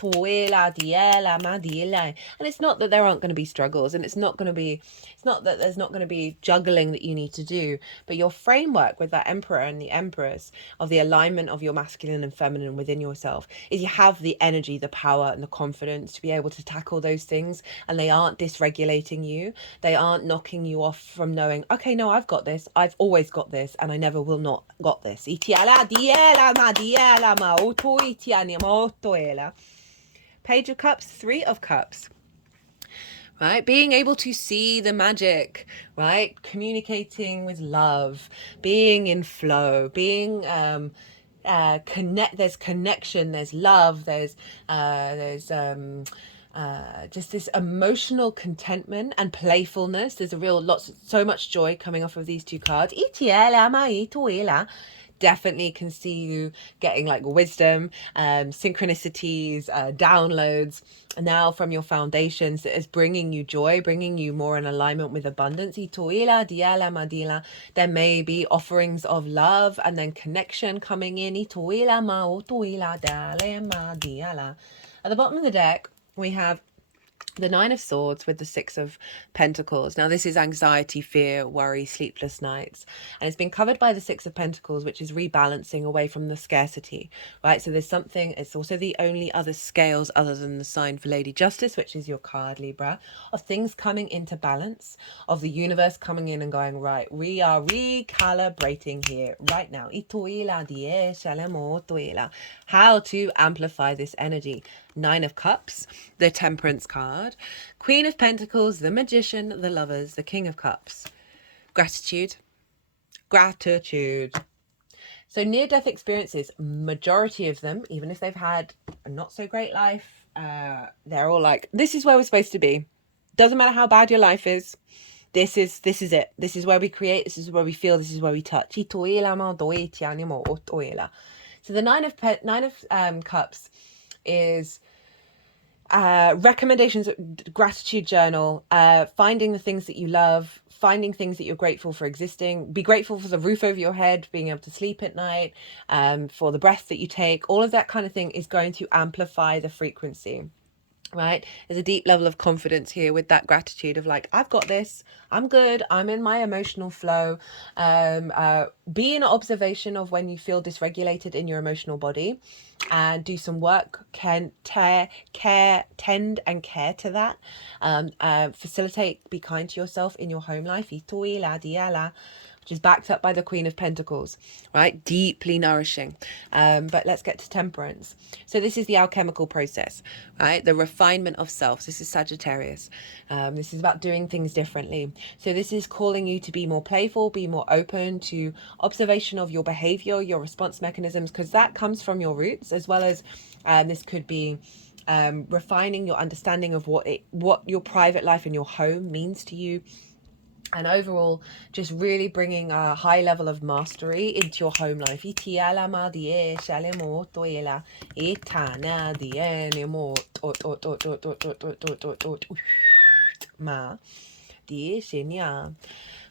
it's not that there aren't going to be struggles, and it's not that there's not going to be juggling that you need to do, but your framework with that Emperor and the Empress of the alignment of your masculine and feminine within yourself is you have the energy, the power and the confidence to be able to tackle those things, and they aren't dysregulating you. They aren't knocking you off from knowing, okay, no, I've got this. I've always got this, and I never will not got this. Page of Cups, 3 of Cups. Right, being able to see the magic, right, communicating with love, being in flow, being there's connection, there's love, there's just this emotional contentment and playfulness. There's so much joy coming off of these 2 cards. Definitely can see you getting like wisdom, synchronicities, downloads now from your foundations that is bringing you joy, bringing you more in alignment with abundance. There may be offerings of love and then connection coming in. At the bottom of the deck, we have the 9 of Swords with the 6 of Pentacles. Now this is anxiety, fear, worry, sleepless nights, and it's been covered by the 6 of Pentacles, which is rebalancing away from the scarcity, right? So there's something, it's also the only other scales other than the sign for Lady Justice, which is your card, Libra, of things coming into balance, of the universe coming in and going, right, we are recalibrating here right now. How to amplify this energy. Nine of Cups, the Temperance card, Queen of Pentacles, the Magician, the Lovers, the King of Cups. Gratitude. Gratitude. So near-death experiences, majority of them, even if they've had a not so great life, they're all like, this is where we're supposed to be. Doesn't matter how bad your life is. This is it. This is where we create. This is where we feel. This is where we touch. So the Nine of Cups is recommendations, gratitude journal, finding the things that you love, finding things that you're grateful for existing. Be grateful for the roof over your head, being able to sleep at night, for the breath that you take. All of that kind of thing is going to amplify the frequency. Right, there's a deep level of confidence here with that gratitude of like, I've got this, I'm good, I'm in my emotional flow. Be in observation of when you feel dysregulated in your emotional body, and do some work, tend and care to that. Facilitate, be kind to yourself in your home life, which is backed up by the Queen of Pentacles, right? Deeply nourishing. But let's get to Temperance. So this is the alchemical process, right? The refinement of self. This is Sagittarius. This is about doing things differently. So this is calling you to be more playful, be more open to observation of your behavior, your response mechanisms, because that comes from your roots, as well as this could be refining your understanding of what your private life and your home means to you. And overall, just really bringing a high level of mastery into your home life.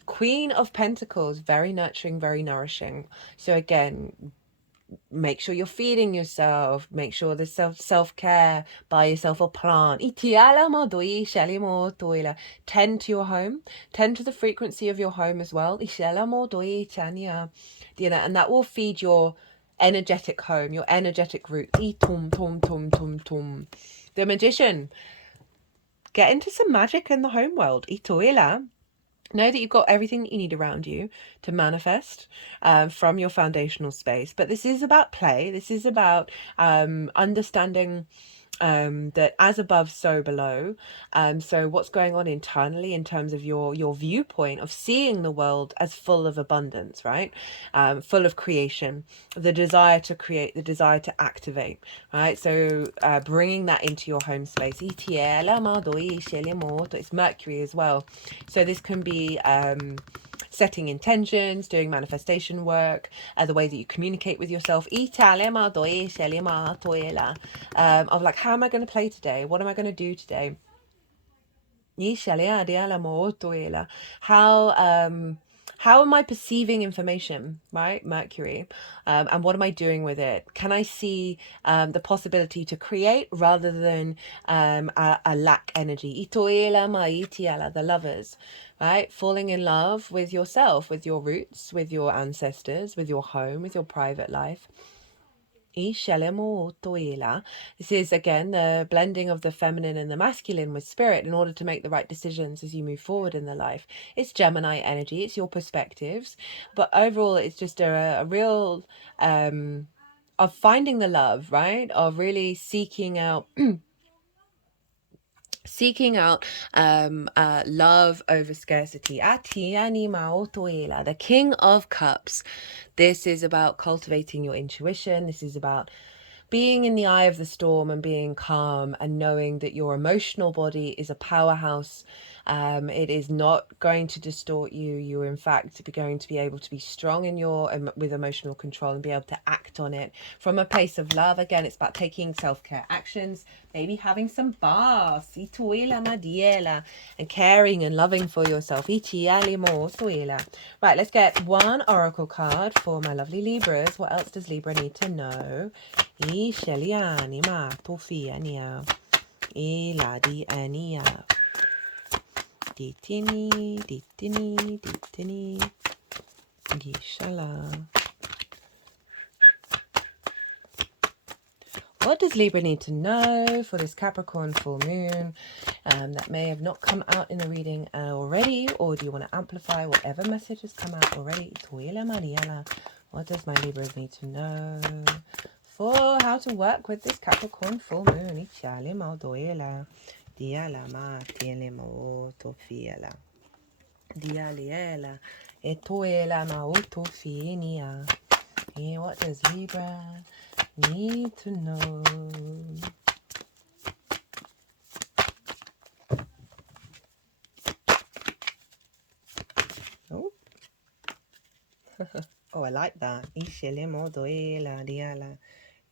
Queen of Pentacles, very nurturing, very nourishing. So again, make sure you're feeding yourself, make sure there's self-care, buy yourself a plant, tend to your home, tend to the frequency of your home as well, and that will feed your energetic home, your energetic root. The Magician, get into some magic in the home world. Know that you've got everything that you need around you to manifest from your foundational space. But this is about play. This is about understanding that as above, so below. So what's going on internally in terms of your viewpoint of seeing the world as full of abundance, right? Full of creation, the desire to create, the desire to activate, right? So bringing that into your home space. It's Mercury as well. So this can be setting intentions, doing manifestation work, the way that you communicate with yourself. Of like, how am I going to play today? What am I going to do today? How am I perceiving information, right? Mercury. And what am I doing with it? Can I see the possibility to create rather than a lack energy? The Lovers, right? Falling in love with yourself, with your roots, with your ancestors, with your home, with your private life. This is again the blending of the feminine and the masculine with spirit in order to make the right decisions as you move forward in the life. It's Gemini energy, it's your perspectives, but overall it's just a real of finding the love, right? Of really seeking out love over scarcity. The King of Cups. This is about cultivating your intuition. This is about being in the eye of the storm and being calm and knowing that your emotional body is a powerhouse. It is not going to distort you. You're in fact going to be able to be strong in with emotional control and be able to act on it from a place of love. Again, it's about taking self-care actions, maybe having some baths, and caring and loving for yourself. Right, let's get one oracle card for my lovely Libras. What else does Libra need to know? What does Libra need to know for this Capricorn full moon that may have not come out in the reading already, or do you want to amplify whatever message has come out already? What does my Libras need to know for how to work with this Capricorn full moon. Ichale maudoela, diala ma tiene mo tofiela, dialiela, etoela mautofinia. What does Libra need to know? Oh, oh, I like that. Ishele mo doela diala,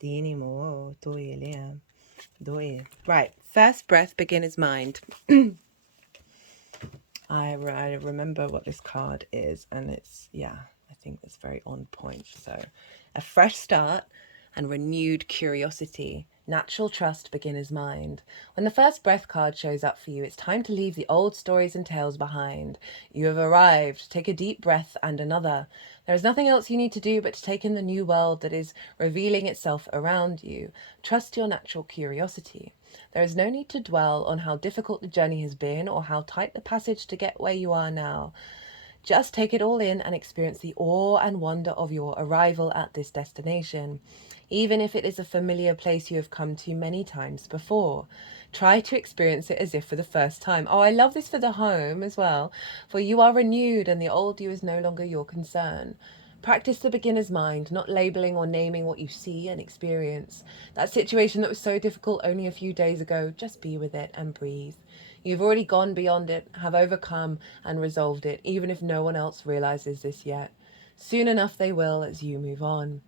dini mo doelea. Right, first breath, beginner's mind. I remember what this card is, and it's, yeah, I think it's very on point. So, a fresh start and renewed curiosity. Natural trust, beginner's mind. When the first breath card shows up for you, it's time to leave the old stories and tales behind. You have arrived. Take a deep breath and another. There is nothing else you need to do but to take in the new world that is revealing itself around you. Trust your natural curiosity. There is no need to dwell on how difficult the journey has been or how tight the passage to get where you are now. Just take it all in and experience the awe and wonder of your arrival at this destination, even if it is a familiar place you have come to many times before. Try to experience it as if for the first time. Oh, I love this for the home as well. For you are renewed and the old you is no longer your concern. Practice the beginner's mind, not labeling or naming what you see and experience. That situation that was so difficult only a few days ago, just be with it and breathe. You've already gone beyond it, have overcome and resolved it, even if no one else realizes this yet. Soon enough they will as you move on.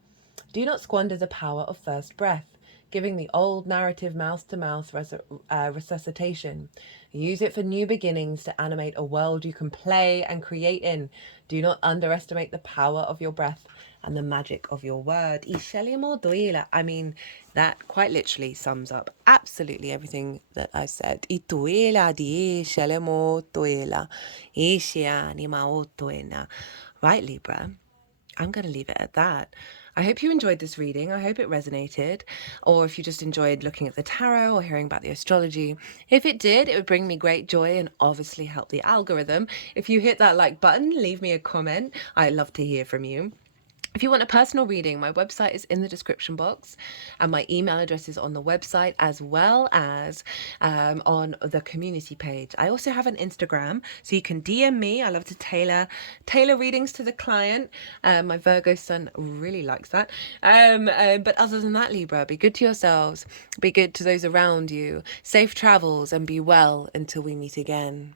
Do not squander the power of first breath, giving the old narrative mouth-to-mouth resuscitation. Use it for new beginnings to animate a world you can play and create in. Do not underestimate the power of your breath and the magic of your word. I mean, that quite literally sums up absolutely everything that I said. Right, Libra? I'm going to leave it at that. I hope you enjoyed this reading. I hope it resonated. Or if you just enjoyed looking at the tarot or hearing about the astrology. If it did, it would bring me great joy and obviously help the algorithm. If you hit that like button, leave me a comment. I'd love to hear from you. If you want a personal reading, my website is in the description box and my email address is on the website as well as on the community page. I also have an Instagram, so you can DM me. I love to tailor readings to the client. My Virgo sun really likes that. But other than that, Libra, be good to yourselves, be good to those around you, safe travels, and be well until we meet again.